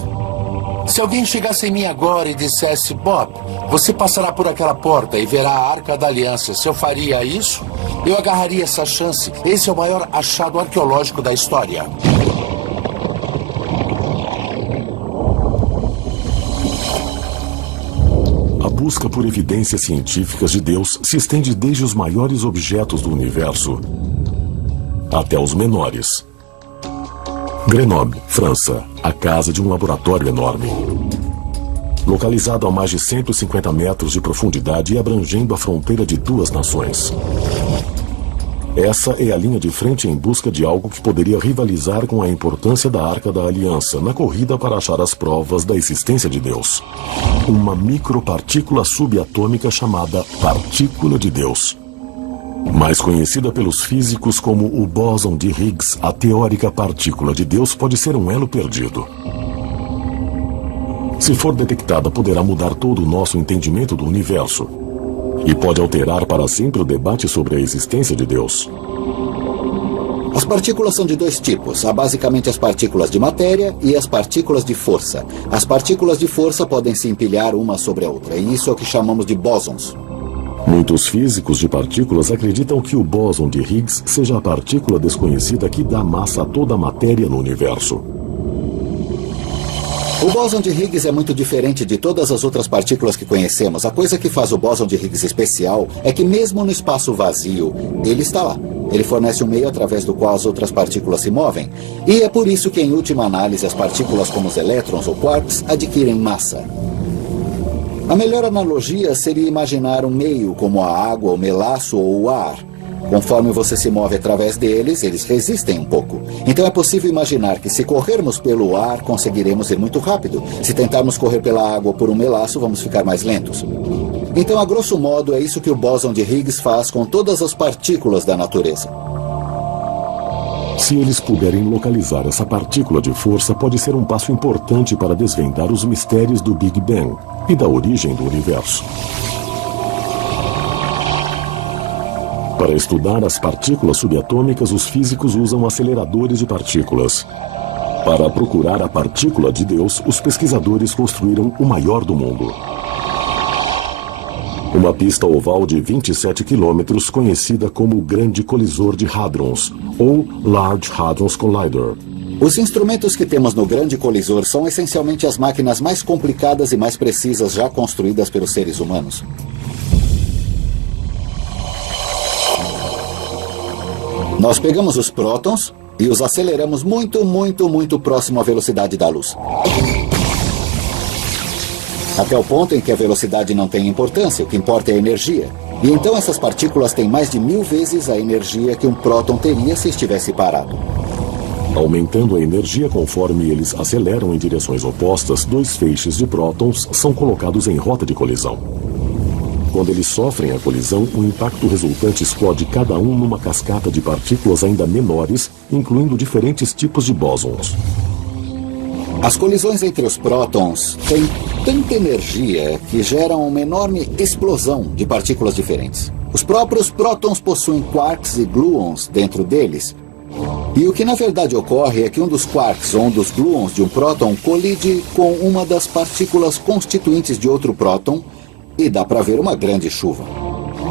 Se alguém chegasse em mim agora e dissesse, Bob, você passará por aquela porta e verá a Arca da Aliança, se eu faria isso, eu agarraria essa chance. Esse é o maior achado arqueológico da história. A busca por evidências científicas de Deus se estende desde os maiores objetos do universo até os menores. Grenoble, França, a casa de um laboratório enorme. Localizado a mais de 150 metros de profundidade e abrangendo a fronteira de duas nações. Essa é a linha de frente em busca de algo que poderia rivalizar com a importância da Arca da Aliança na corrida para achar as provas da existência de Deus. Uma micropartícula subatômica chamada partícula de Deus. Mais conhecida pelos físicos como o bóson de Higgs, a teórica partícula de Deus pode ser um elo perdido. Se for detectada, poderá mudar todo o nosso entendimento do universo e pode alterar para sempre o debate sobre a existência de Deus. As partículas são de dois tipos. Há basicamente as partículas de matéria e as partículas de força. As partículas de força podem se empilhar uma sobre a outra, e isso é o que chamamos de bósons. Muitos físicos de partículas acreditam que o bóson de Higgs seja a partícula desconhecida que dá massa a toda a matéria no universo. O bóson de Higgs é muito diferente de todas as outras partículas que conhecemos. A coisa que faz o bóson de Higgs especial é que mesmo no espaço vazio, ele está lá. Ele fornece um meio através do qual as outras partículas se movem. E é por isso que, em última análise, as partículas como os elétrons ou quarks adquirem massa. A melhor analogia seria imaginar um meio como a água, o melaço ou o ar. Conforme você se move através deles, eles resistem um pouco. Então é possível imaginar que se corrermos pelo ar, conseguiremos ir muito rápido. Se tentarmos correr pela água ou por um melaço, vamos ficar mais lentos. Então, a grosso modo, é isso que o bóson de Higgs faz com todas as partículas da natureza. Se eles puderem localizar essa partícula de força, pode ser um passo importante para desvendar os mistérios do Big Bang e da origem do universo. Para estudar as partículas subatômicas, os físicos usam aceleradores de partículas. Para procurar a partícula de Deus, os pesquisadores construíram o maior do mundo. Uma pista oval de 27 quilômetros, conhecida como o Grande Colisor de Hadrons, ou Large Hadrons Collider. Os instrumentos que temos no Grande Colisor são essencialmente as máquinas mais complicadas e mais precisas já construídas pelos seres humanos. Nós pegamos os prótons e os aceleramos muito próximo à velocidade da luz. Até o ponto em que a velocidade não tem importância, o que importa é a energia. E então essas partículas têm mais de 1000 vezes a energia que um próton teria se estivesse parado. Aumentando a energia conforme eles aceleram em direções opostas, dois feixes de prótons são colocados em rota de colisão. Quando eles sofrem a colisão, o impacto resultante explode cada um numa cascata de partículas ainda menores, incluindo diferentes tipos de bósons. As colisões entre os prótons têm tanta energia que geram uma enorme explosão de partículas diferentes. Os próprios prótons possuem quarks e gluons dentro deles. E o que na verdade ocorre é que um dos quarks ou um dos gluons de um próton colide com uma das partículas constituintes de outro próton e dá para ver uma grande chuva.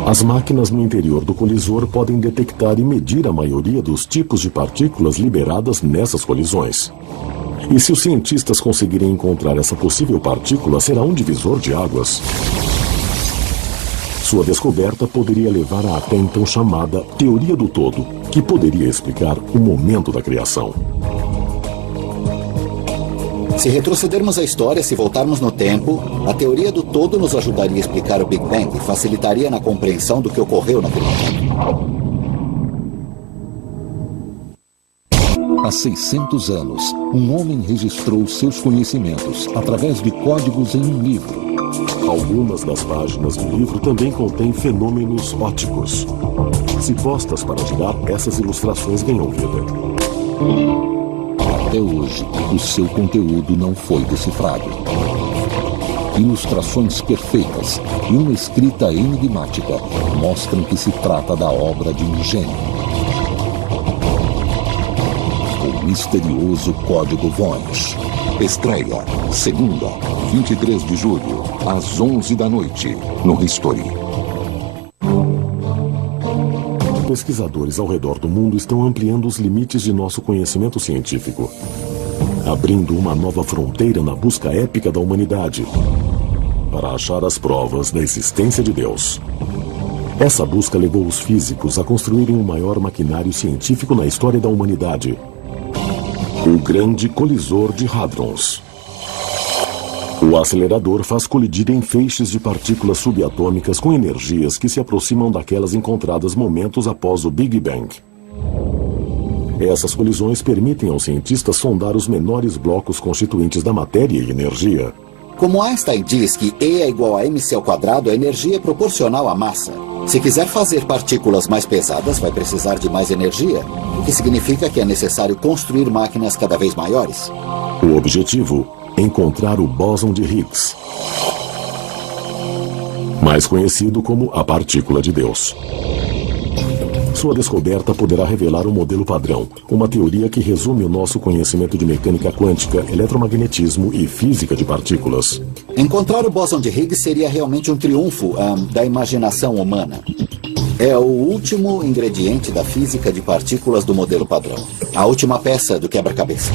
As máquinas no interior do colisor podem detectar e medir a maioria dos tipos de partículas liberadas nessas colisões. E se os cientistas conseguirem encontrar essa possível partícula, será um divisor de águas. Sua descoberta poderia levar à até então chamada teoria do todo, que poderia explicar o momento da criação. Se retrocedermos a história, se voltarmos no tempo, a teoria do todo nos ajudaria a explicar o Big Bang e facilitaria na compreensão do que ocorreu naquele momento. Há 600 anos, um homem registrou seus conhecimentos através de códigos em um livro. Algumas das páginas do livro também contêm fenômenos ópticos. Se postas para girar, essas ilustrações ganham vida. Até hoje, o seu conteúdo não foi decifrado. Ilustrações perfeitas e uma escrita enigmática mostram que se trata da obra de um gênio. O misterioso Código Voynich. Estreia, segunda, 23 de julho, às 11 da noite, no History. Pesquisadores ao redor do mundo estão ampliando os limites de nosso conhecimento científico, abrindo uma nova fronteira na busca épica da humanidade para achar as provas da existência de Deus. Essa busca levou os físicos a construírem o maior maquinário científico na história da humanidade, o Grande Colisor de Hadrons. O acelerador faz colidir em feixes de partículas subatômicas com energias que se aproximam daquelas encontradas momentos após o Big Bang. Essas colisões permitem aos cientistas sondar os menores blocos constituintes da matéria e energia. Como Einstein diz que E é igual a mc ao quadrado, a energia é proporcional à massa. Se quiser fazer partículas mais pesadas, vai precisar de mais energia, o que significa que é necessário construir máquinas cada vez maiores. O objetivo: encontrar o bóson de Higgs, mais conhecido como a partícula de Deus. Sua descoberta poderá revelar o modelo padrão, uma teoria que resume o nosso conhecimento de mecânica quântica, eletromagnetismo e física de partículas. Encontrar o bóson de Higgs seria realmente um triunfo da imaginação humana. É o último ingrediente da física de partículas do modelo padrão. A última peça do quebra-cabeça.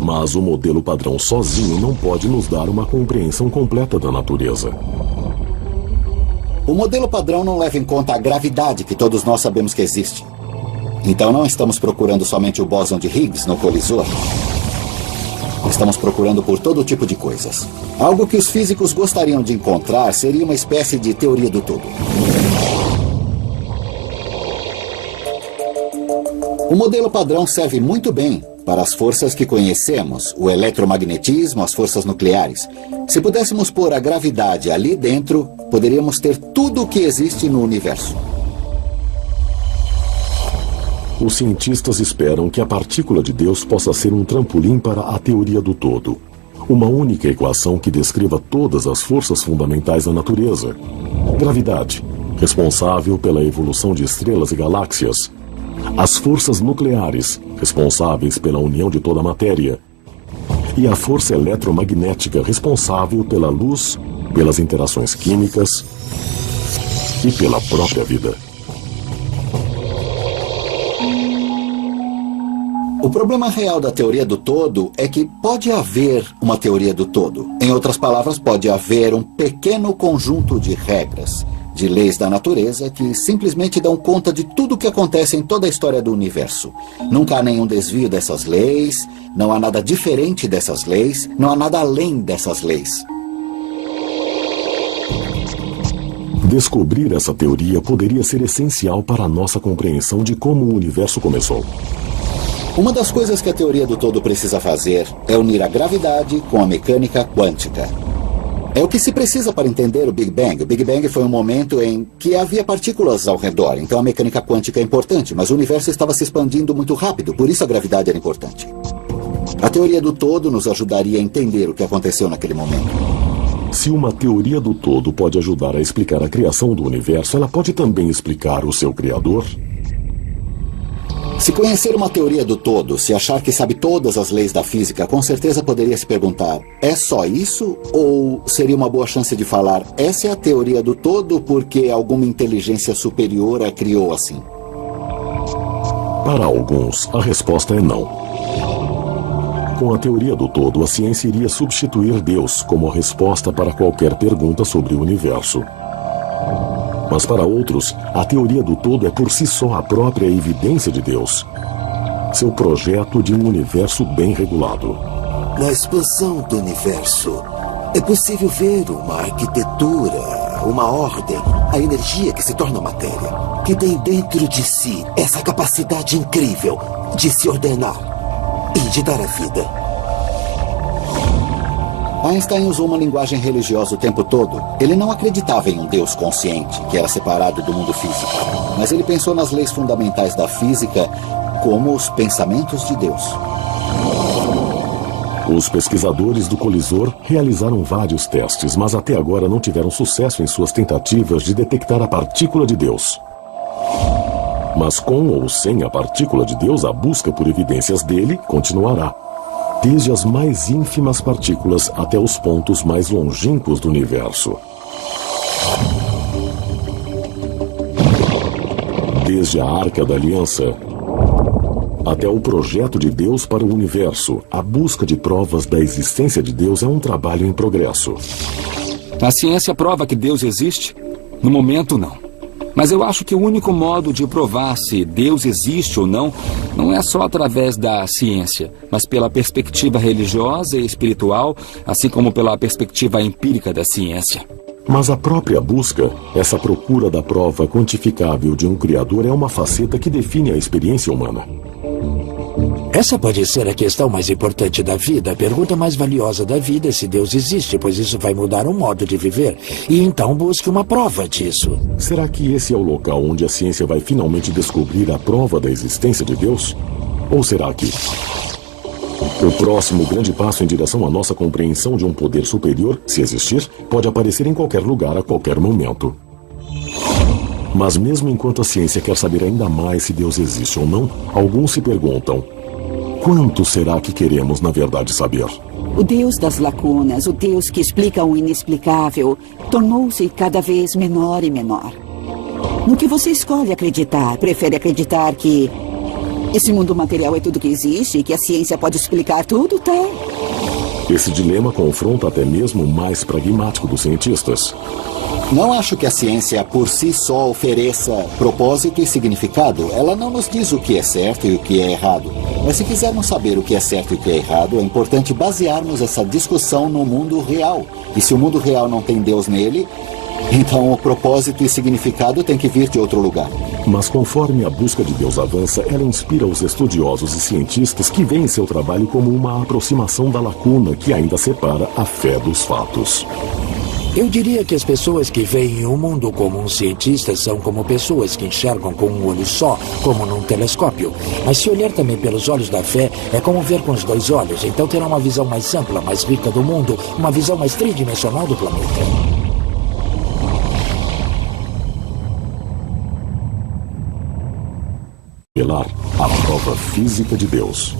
Mas o modelo padrão sozinho não pode nos dar uma compreensão completa da natureza. O modelo padrão não leva em conta a gravidade que todos nós sabemos que existe. Então não estamos procurando somente o bóson de Higgs no colisor. Estamos procurando por todo tipo de coisas. Algo que os físicos gostariam de encontrar seria uma espécie de teoria do todo. O modelo padrão serve muito bem para as forças que conhecemos, o eletromagnetismo, as forças nucleares. Se pudéssemos pôr a gravidade ali dentro, poderíamos ter tudo o que existe no universo. Os cientistas esperam que a partícula de Deus possa ser um trampolim para a teoria do todo. Uma única equação que descreva todas as forças fundamentais da natureza. Gravidade, responsável pela evolução de estrelas e galáxias. As forças nucleares, responsáveis pela união de toda a matéria. E a força eletromagnética, responsável pela luz, pelas interações químicas e pela própria vida. O problema real da teoria do todo é que pode haver uma teoria do todo. Em outras palavras, pode haver um pequeno conjunto de regras, de leis da natureza que simplesmente dão conta de tudo o que acontece em toda a história do universo. Nunca há nenhum desvio dessas leis, não há nada diferente dessas leis, não há nada além dessas leis. Descobrir essa teoria poderia ser essencial para a nossa compreensão de como o universo começou. Uma das coisas que a teoria do todo precisa fazer é unir a gravidade com a mecânica quântica. É o que se precisa para entender o Big Bang. O Big Bang foi um momento em que havia partículas ao redor, então a mecânica quântica é importante, mas o universo estava se expandindo muito rápido, por isso a gravidade era importante. A teoria do todo nos ajudaria a entender o que aconteceu naquele momento. Se uma teoria do todo pode ajudar a explicar a criação do universo, ela pode também explicar o seu criador? Se conhecer uma teoria do todo, se achar que sabe todas as leis da física, com certeza poderia se perguntar, é só isso? Ou seria uma boa chance de falar, essa é a teoria do todo porque alguma inteligência superior a criou assim? Para alguns, a resposta é não. Com a teoria do todo, a ciência iria substituir Deus como a resposta para qualquer pergunta sobre o universo. Mas para outros, a teoria do todo é por si só a própria evidência de Deus. Seu projeto de um universo bem regulado. Na expansão do universo, é possível ver uma arquitetura, uma ordem, a energia que se torna matéria, que tem dentro de si essa capacidade incrível de se ordenar e de dar a vida. Einstein usou uma linguagem religiosa o tempo todo. Ele não acreditava em um Deus consciente, que era separado do mundo físico. Mas ele pensou nas leis fundamentais da física como os pensamentos de Deus. Os pesquisadores do colisor realizaram vários testes, mas até agora não tiveram sucesso em suas tentativas de detectar a partícula de Deus. Mas com ou sem a partícula de Deus, a busca por evidências dele continuará. Desde as mais ínfimas partículas até os pontos mais longínquos do universo. Desde a Arca da Aliança até o projeto de Deus para o universo, a busca de provas da existência de Deus é um trabalho em progresso. A ciência prova que Deus existe? No momento, não. Mas eu acho que o único modo de provar se Deus existe ou não, não é só através da ciência, mas pela perspectiva religiosa e espiritual, assim como pela perspectiva empírica da ciência. Mas a própria busca, essa procura da prova quantificável de um Criador, é uma faceta que define a experiência humana. Essa pode ser a questão mais importante da vida, a pergunta mais valiosa da vida é se Deus existe, pois isso vai mudar o modo de viver. E então busque uma prova disso. Será que esse é o local onde a ciência vai finalmente descobrir a prova da existência de Deus? Ou será que o próximo grande passo em direção à nossa compreensão de um poder superior, se existir, pode aparecer em qualquer lugar a qualquer momento? Mas mesmo enquanto a ciência quer saber ainda mais se Deus existe ou não, alguns se perguntam: quanto será que queremos, na verdade, saber? O Deus das lacunas, o Deus que explica o inexplicável, tornou-se cada vez menor e menor. No que você escolhe acreditar? Prefere acreditar que esse mundo material é tudo que existe e que a ciência pode explicar tudo, tal? Esse dilema confronta até mesmo o mais pragmático dos cientistas. Não acho que a ciência por si só ofereça propósito e significado. Ela não nos diz o que é certo e o que é errado. Mas se quisermos saber o que é certo e o que é errado, é importante basearmos essa discussão no mundo real. E se o mundo real não tem Deus nele, então o propósito e significado tem que vir de outro lugar. Mas conforme a busca de Deus avança, ela inspira os estudiosos e cientistas que veem seu trabalho como uma aproximação da lacuna que ainda separa a fé dos fatos. Eu diria que as pessoas que veem o mundo como um cientista são como pessoas que enxergam com um olho só, como num telescópio. Mas se olhar também pelos olhos da fé, é como ver com os dois olhos. Então terá uma visão mais ampla, mais rica do mundo, uma visão mais tridimensional do planeta. Revelar a prova física de Deus.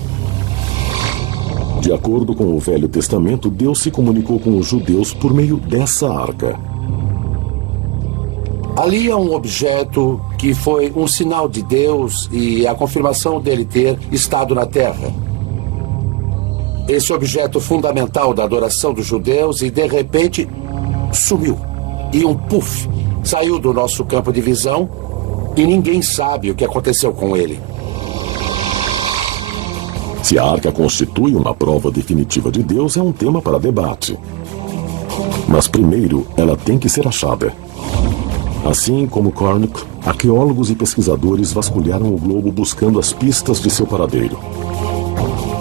De acordo com o Velho Testamento, Deus se comunicou com os judeus por meio dessa arca. Ali há um objeto que foi um sinal de Deus e a confirmação dele ter estado na Terra. Esse objeto fundamental da adoração dos judeus e, de repente, sumiu. E um puff saiu do nosso campo de visão e ninguém sabe o que aconteceu com ele. Se a arca constitui uma prova definitiva de Deus, é um tema para debate. Mas primeiro, ela tem que ser achada. Assim como Koernicke, arqueólogos e pesquisadores vasculharam o globo buscando as pistas de seu paradeiro.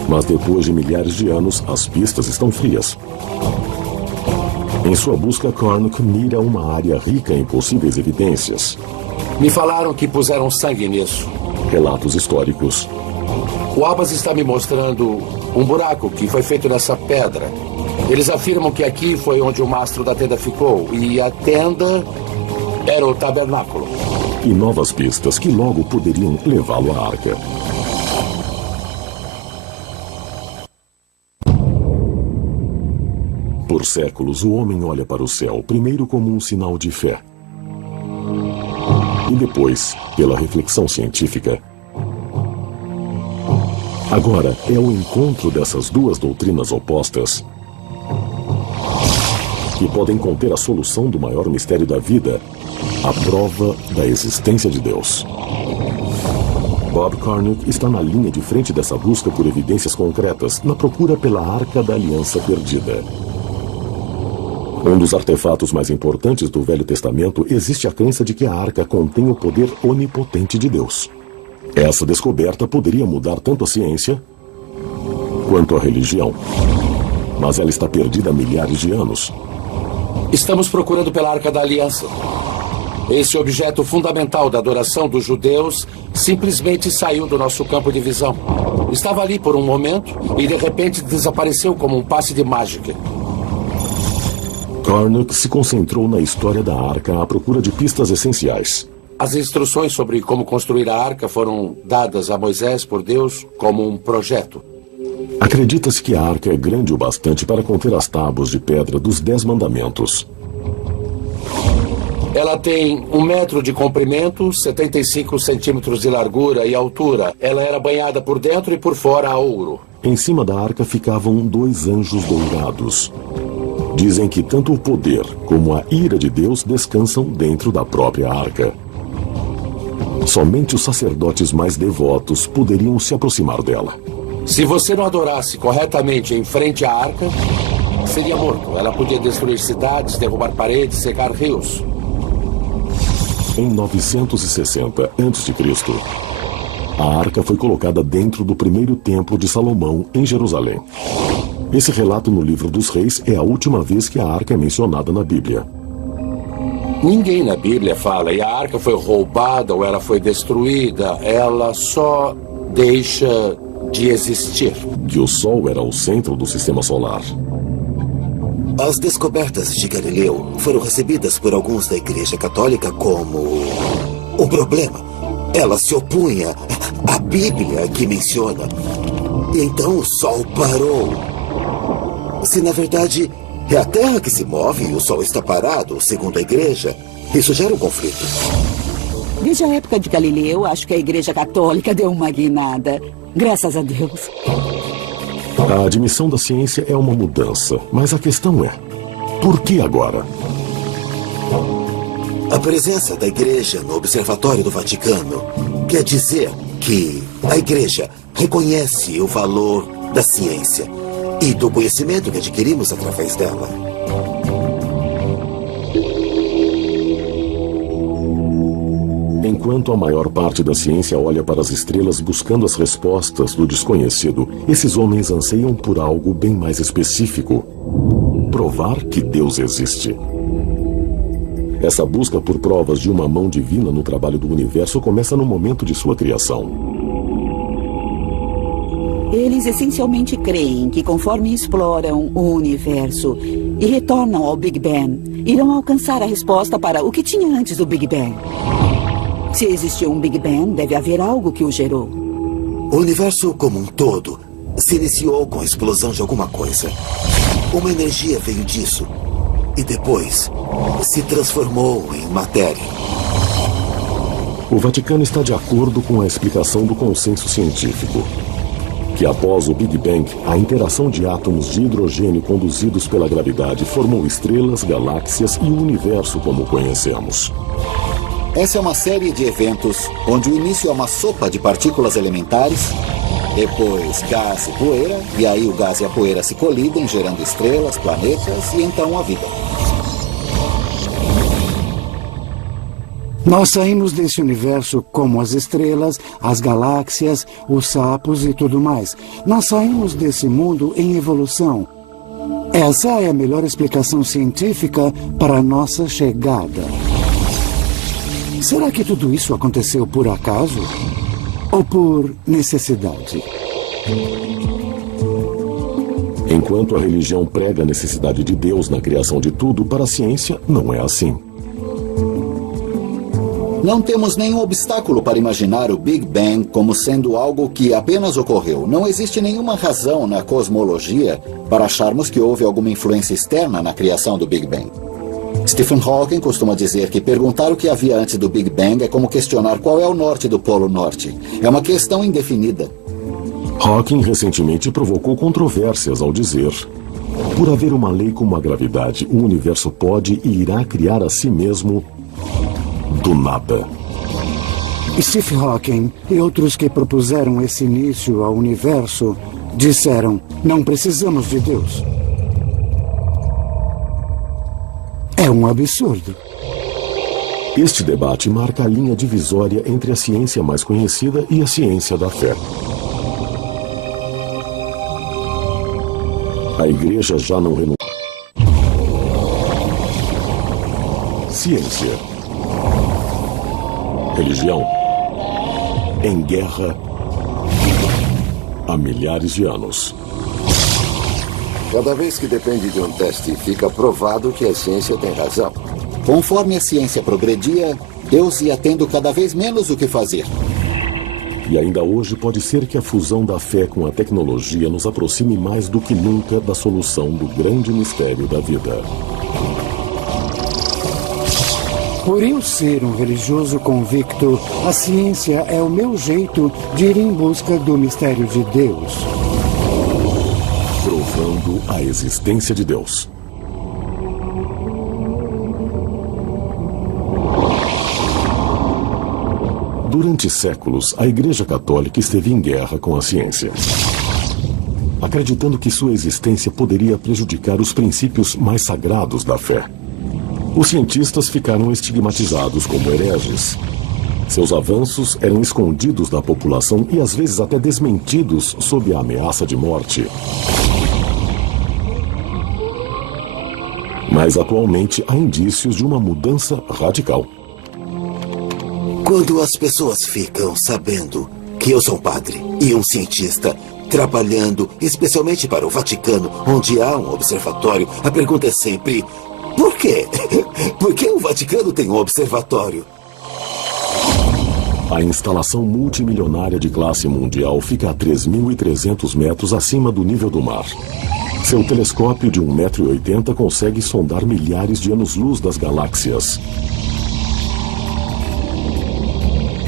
Mas depois de milhares de anos, as pistas estão frias. Em sua busca, Koernicke mira uma área rica em possíveis evidências. Me falaram que puseram sangue nisso. Relatos históricos. O Abbas está me mostrando um buraco que foi feito nessa pedra. Eles afirmam que aqui foi onde o mastro da tenda ficou, e a tenda era o tabernáculo. E novas pistas que logo poderiam levá-lo à arca. Por séculos, o homem olha para o céu, primeiro como um sinal de fé. E depois, pela reflexão científica. Agora é o encontro dessas duas doutrinas opostas que podem conter a solução do maior mistério da vida, a prova da existência de Deus. Bob Carnock está na linha de frente dessa busca por evidências concretas, na procura pela Arca da Aliança Perdida. Um dos artefatos mais importantes do Velho Testamento, existe a crença de que a arca contém o poder onipotente de Deus. Essa descoberta poderia mudar tanto a ciência quanto a religião. Mas ela está perdida há milhares de anos. Estamos procurando pela Arca da Aliança. Esse objeto fundamental da adoração dos judeus simplesmente saiu do nosso campo de visão. Estava ali por um momento e de repente desapareceu como um passe de mágica. Carnock se concentrou na história da arca à procura de pistas essenciais. As instruções sobre como construir a arca foram dadas a Moisés por Deus como um projeto. Acredita-se que a arca é grande o bastante para conter as tábuas de pedra dos 10 mandamentos. Ela tem 1 metro de comprimento, 75 centímetros de largura e altura. Ela era banhada por dentro e por fora a ouro. Em cima da arca ficavam 2 anjos dourados. Dizem que tanto o poder como a ira de Deus descansam dentro da própria arca. Somente os sacerdotes mais devotos poderiam se aproximar dela. Se você não adorasse corretamente em frente à arca, seria morto. Ela podia destruir cidades, derrubar paredes, secar rios. Em 960 a.C., a arca foi colocada dentro do primeiro templo de Salomão, em Jerusalém. Esse relato no livro dos Reis é a última vez que a arca é mencionada na Bíblia. Ninguém na Bíblia fala, e a arca foi roubada ou ela foi destruída. Ela só deixa de existir. Que o Sol era o centro do sistema solar. As descobertas de Galileu foram recebidas por alguns da Igreja Católica como um problema. Ela se opunha à Bíblia que menciona. E então o Sol parou. Se na verdade é a Terra que se move e o Sol está parado, segundo a Igreja, isso gera um conflito. Desde a época de Galileu, acho que a Igreja Católica deu uma guinada. Graças a Deus. A admissão da ciência é uma mudança, mas a questão é, por que agora? A presença da Igreja no Observatório do Vaticano quer dizer que a Igreja reconhece o valor da ciência e do conhecimento que adquirimos através dela. Enquanto a maior parte da ciência olha para as estrelas buscando as respostas do desconhecido, esses homens anseiam por algo bem mais específico: provar que Deus existe. Essa busca por provas de uma mão divina no trabalho do universo começa no momento de sua criação. Eles essencialmente creem que, conforme exploram o universo e retornam ao Big Bang, irão alcançar a resposta para o que tinha antes do Big Bang. Se existiu um Big Bang, deve haver algo que o gerou. O universo como um todo se iniciou com a explosão de alguma coisa. Uma energia veio disso e depois se transformou em matéria. O Vaticano está de acordo com a explicação do consenso científico, que após o Big Bang, a interação de átomos de hidrogênio conduzidos pela gravidade formou estrelas, galáxias e o universo como o conhecemos. Essa é uma série de eventos onde o início é uma sopa de partículas elementares, depois gás e poeira, e aí o gás e a poeira se colidem, gerando estrelas, planetas e então a vida. Nós saímos desse universo como as estrelas, as galáxias, os sapos e tudo mais. Nós saímos desse mundo em evolução. Essa é a melhor explicação científica para a nossa chegada. Será que tudo isso aconteceu por acaso? ou por necessidade? Enquanto a religião prega a necessidade de Deus na criação de tudo, para a ciência não é assim. Não temos nenhum obstáculo para imaginar o Big Bang como sendo algo que apenas ocorreu. Não existe nenhuma razão na cosmologia para acharmos que houve alguma influência externa na criação do Big Bang. Stephen Hawking costuma dizer que perguntar o que havia antes do Big Bang é como questionar qual é o norte do Polo Norte. É uma questão indefinida. Hawking recentemente provocou controvérsias ao dizer: por haver uma lei como a gravidade, o universo pode e irá criar a si mesmo do nada. Stephen Hawking e outros que propuseram esse início ao universo disseram: não precisamos de Deus. É um absurdo. Este debate marca a linha divisória entre a ciência mais conhecida e a ciência da fé. A Igreja já não renunciou. Ciência. Religião. Em guerra há milhares de anos. Cada vez que depende de um teste, fica provado que a ciência tem razão. Conforme a ciência progredia, Deus ia tendo cada vez menos o que fazer. E ainda hoje pode ser que a fusão da fé com a tecnologia nos aproxime mais do que nunca da solução do grande mistério da vida. Por eu ser um religioso convicto, a ciência é o meu jeito de ir em busca do mistério de Deus. Provando a existência de Deus. Durante séculos, a Igreja Católica esteve em guerra com a ciência, acreditando que sua existência poderia prejudicar os princípios mais sagrados da fé. Os cientistas ficaram estigmatizados como hereges. Seus avanços eram escondidos da população e às vezes até desmentidos sob a ameaça de morte. Mas atualmente há indícios de uma mudança radical. Quando as pessoas ficam sabendo que eu sou um padre e um cientista trabalhando especialmente para o Vaticano, onde há um observatório, a pergunta é sempre: por quê? Por que o Vaticano tem um observatório? A instalação multimilionária de classe mundial fica a 3.300 metros acima do nível do mar. Seu telescópio de 1,80 m consegue sondar milhares de anos-luz das galáxias.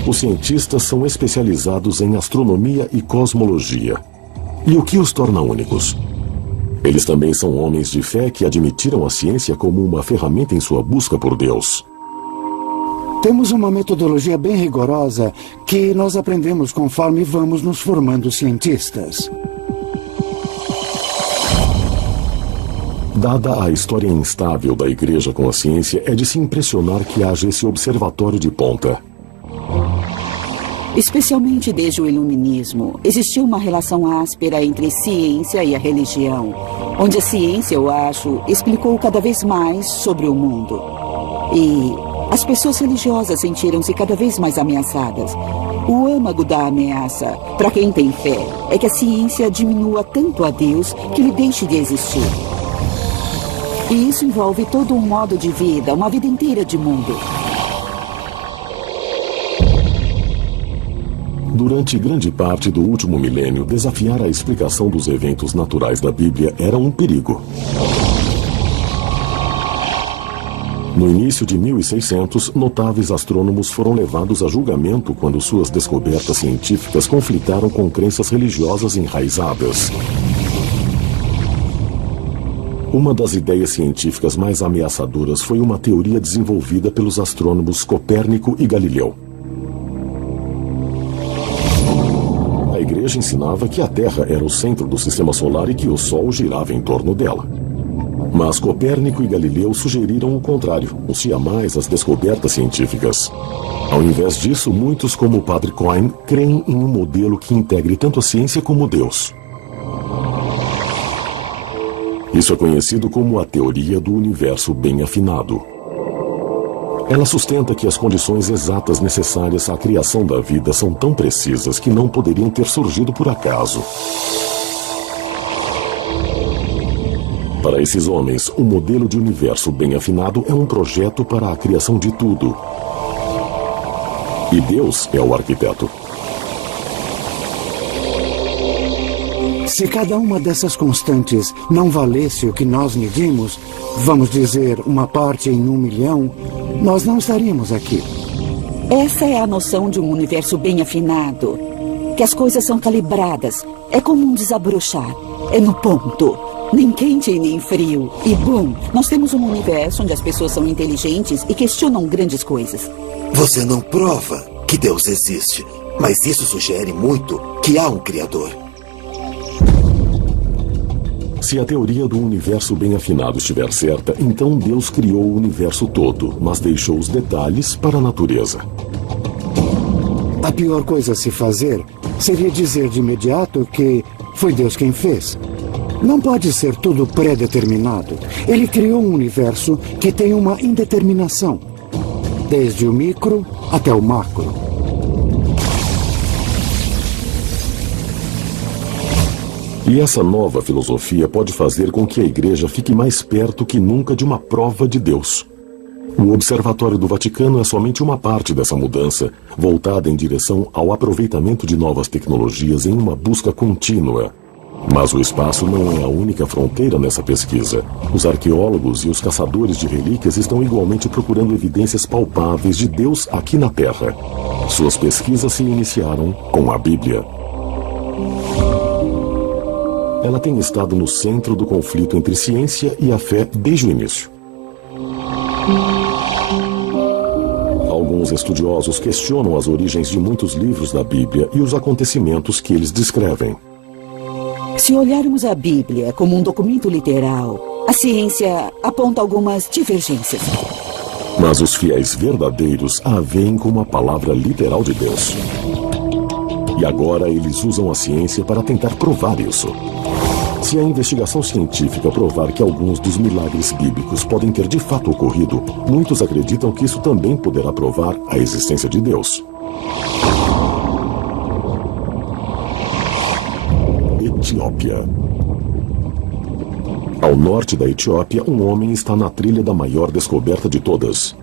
Os cientistas são especializados em astronomia e cosmologia. E o que os torna únicos? Eles também são homens de fé que admitiram a ciência como uma ferramenta em sua busca por Deus. Temos uma metodologia bem rigorosa que nós aprendemos conforme vamos nos formando cientistas. Dada a história instável da Igreja com a ciência, é de se impressionar que haja esse observatório de ponta. Especialmente desde o Iluminismo, existiu uma relação áspera entre ciência e a religião, onde a ciência, eu acho, explicou cada vez mais sobre o mundo. E as pessoas religiosas sentiram-se cada vez mais ameaçadas. O âmago da ameaça, para quem tem fé, é que a ciência diminua tanto a Deus que lhe deixe de existir. E isso envolve todo um modo de vida, uma vida inteira de mundo. Durante grande parte do último milênio, desafiar a explicação dos eventos naturais da Bíblia era um perigo. No início de 1600, notáveis astrônomos foram levados a julgamento quando suas descobertas científicas conflitaram com crenças religiosas enraizadas. Uma das ideias científicas mais ameaçadoras foi uma teoria desenvolvida pelos astrônomos Copérnico e Galileu. A Igreja ensinava que a Terra era o centro do sistema solar e que o Sol girava em torno dela. Mas Copérnico e Galileu sugeriram o contrário, unia mais as descobertas científicas. Ao invés disso, muitos, como o Padre Coyne, creem em um modelo que integre tanto a ciência como Deus. Isso é conhecido como a teoria do universo bem afinado. Ela sustenta que as condições exatas necessárias à criação da vida são tão precisas que não poderiam ter surgido por acaso. Para esses homens, o modelo de universo bem afinado é um projeto para a criação de tudo. E Deus é o arquiteto. Se cada uma dessas constantes não valesse o que nós medimos, vamos dizer, uma parte em 1 milhão, nós não estaríamos aqui. Essa é a noção de um universo bem afinado. Que as coisas são calibradas. É como um desabrochar. É no ponto. Nem quente e nem frio. E bum, nós temos um universo onde as pessoas são inteligentes e questionam grandes coisas. Você não prova que Deus existe, mas isso sugere muito que há um Criador. Se a teoria do universo bem afinado estiver certa, então Deus criou o universo todo, mas deixou os detalhes para a natureza. A pior coisa a se fazer seria dizer de imediato que foi Deus quem fez. Não pode ser tudo pré-determinado. Ele criou um universo que tem uma indeterminação, desde o micro até o macro. E essa nova filosofia pode fazer com que a Igreja fique mais perto que nunca de uma prova de Deus. O Observatório do Vaticano é somente uma parte dessa mudança, voltada em direção ao aproveitamento de novas tecnologias em uma busca contínua. Mas o espaço não é a única fronteira nessa pesquisa. Os arqueólogos e os caçadores de relíquias estão igualmente procurando evidências palpáveis de Deus aqui na Terra. Suas pesquisas se iniciaram com a Bíblia. Ela tem estado no centro do conflito entre ciência e a fé desde o início. Alguns estudiosos questionam as origens de muitos livros da Bíblia e os acontecimentos que eles descrevem. Se olharmos a Bíblia como um documento literal, a ciência aponta algumas divergências. Mas os fiéis verdadeiros a veem como a palavra literal de Deus. E agora eles usam a ciência para tentar provar isso. Se a investigação científica provar que alguns dos milagres bíblicos podem ter de fato ocorrido, muitos acreditam que isso também poderá provar a existência de Deus. Etiópia. Ao norte da Etiópia, um homem está na trilha da maior descoberta de todas.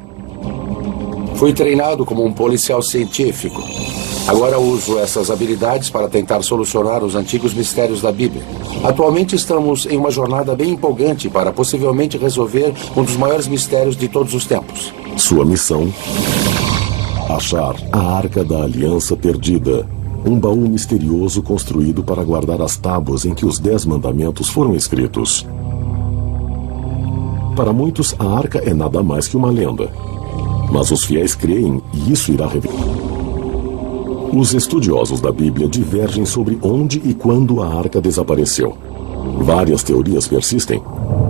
Fui treinado como um policial científico. Agora uso essas habilidades para tentar solucionar os antigos mistérios da Bíblia. Atualmente estamos em uma jornada bem empolgante para possivelmente resolver um dos maiores mistérios de todos os tempos. Sua missão: achar a Arca da Aliança Perdida, um baú misterioso construído para guardar as tábuas em que os 10 mandamentos foram escritos. Para muitos, a Arca é nada mais que uma lenda. Mas os fiéis creem e isso irá revelar. Os estudiosos da Bíblia divergem sobre onde e quando a Arca desapareceu. Várias teorias persistem.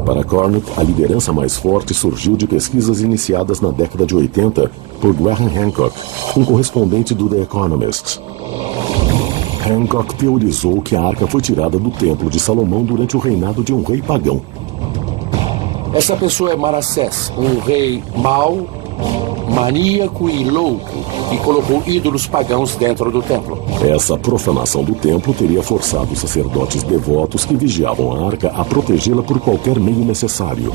Para Cornutt, a liderança mais forte surgiu de pesquisas iniciadas na década de 80 por Graham Hancock, um correspondente do The Economist. Hancock teorizou que a Arca foi tirada do Templo de Salomão durante o reinado de um rei pagão. Essa pessoa é Manassés, um rei mau, maníaco e louco, que colocou ídolos pagãos dentro do templo. Essa profanação do templo teria forçado os sacerdotes devotos que vigiavam a arca a protegê-la por qualquer meio necessário,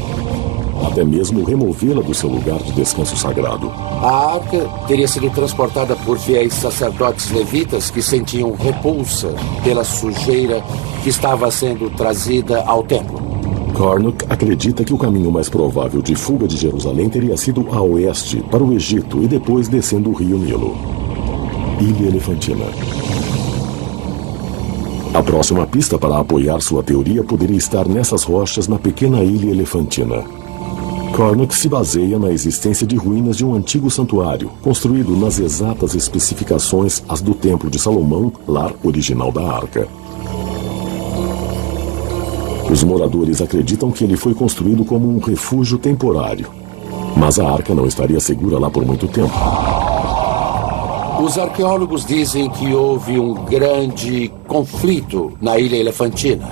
até mesmo removê-la do seu lugar de descanso sagrado. A arca teria sido transportada por fiéis sacerdotes levitas que sentiam repulsa pela sujeira que estava sendo trazida ao templo. Cornutt acredita que o caminho mais provável de fuga de Jerusalém teria sido a oeste, para o Egito e depois descendo o rio Nilo. Ilha Elefantina. A próxima pista para apoiar sua teoria poderia estar nessas rochas na pequena Ilha Elefantina. Cornutt se baseia na existência de ruínas de um antigo santuário, construído nas exatas especificações as do Templo de Salomão, lar original da Arca. Os moradores acreditam que ele foi construído como um refúgio temporário. Mas a arca não estaria segura lá por muito tempo. Os arqueólogos dizem que houve um grande conflito na Ilha Elefantina.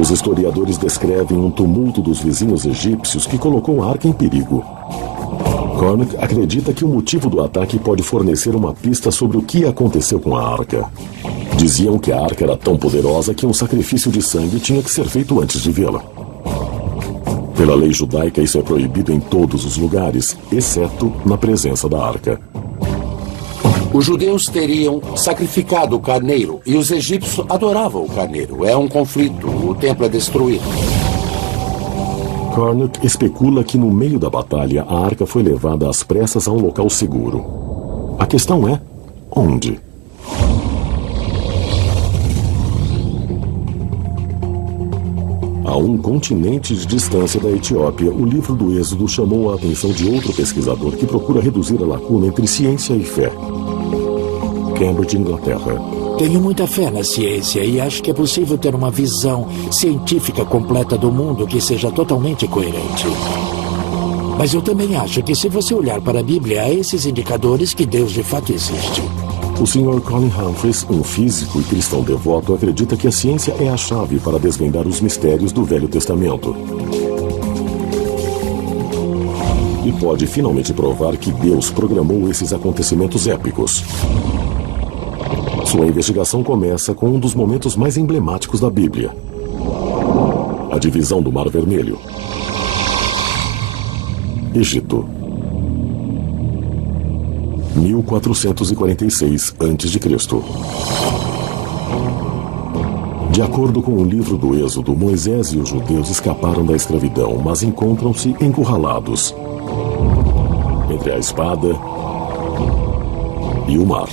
Os historiadores descrevem um tumulto dos vizinhos egípcios que colocou a arca em perigo. Cornick acredita que o motivo do ataque pode fornecer uma pista sobre o que aconteceu com a arca. Diziam que a arca era tão poderosa que um sacrifício de sangue tinha que ser feito antes de vê-la. Pela lei judaica, isso é proibido em todos os lugares, exceto na presença da arca. Os judeus teriam sacrificado o carneiro e os egípcios adoravam o carneiro. É um conflito, o templo é destruído. Cornick especula que no meio da batalha a arca foi levada às pressas a um local seguro. A questão é, onde? A um continente de distância da Etiópia, o livro do Êxodo chamou a atenção de outro pesquisador que procura reduzir a lacuna entre ciência e fé. Cambridge, Inglaterra. Tenho muita fé na ciência e acho que é possível ter uma visão científica completa do mundo que seja totalmente coerente. Mas eu também acho que se você olhar para a Bíblia, há esses indicadores que Deus de fato existe. O Sr. Colin Humphreys, um físico e cristão devoto, acredita que a ciência é a chave para desvendar os mistérios do Velho Testamento. E pode finalmente provar que Deus programou esses acontecimentos épicos. Sua investigação começa com um dos momentos mais emblemáticos da Bíblia: a divisão do Mar Vermelho. Egito. 1446 a.C. De acordo com o livro do Êxodo, Moisés e os judeus escaparam da escravidão, mas encontram-se encurralados entre a espada e o mar.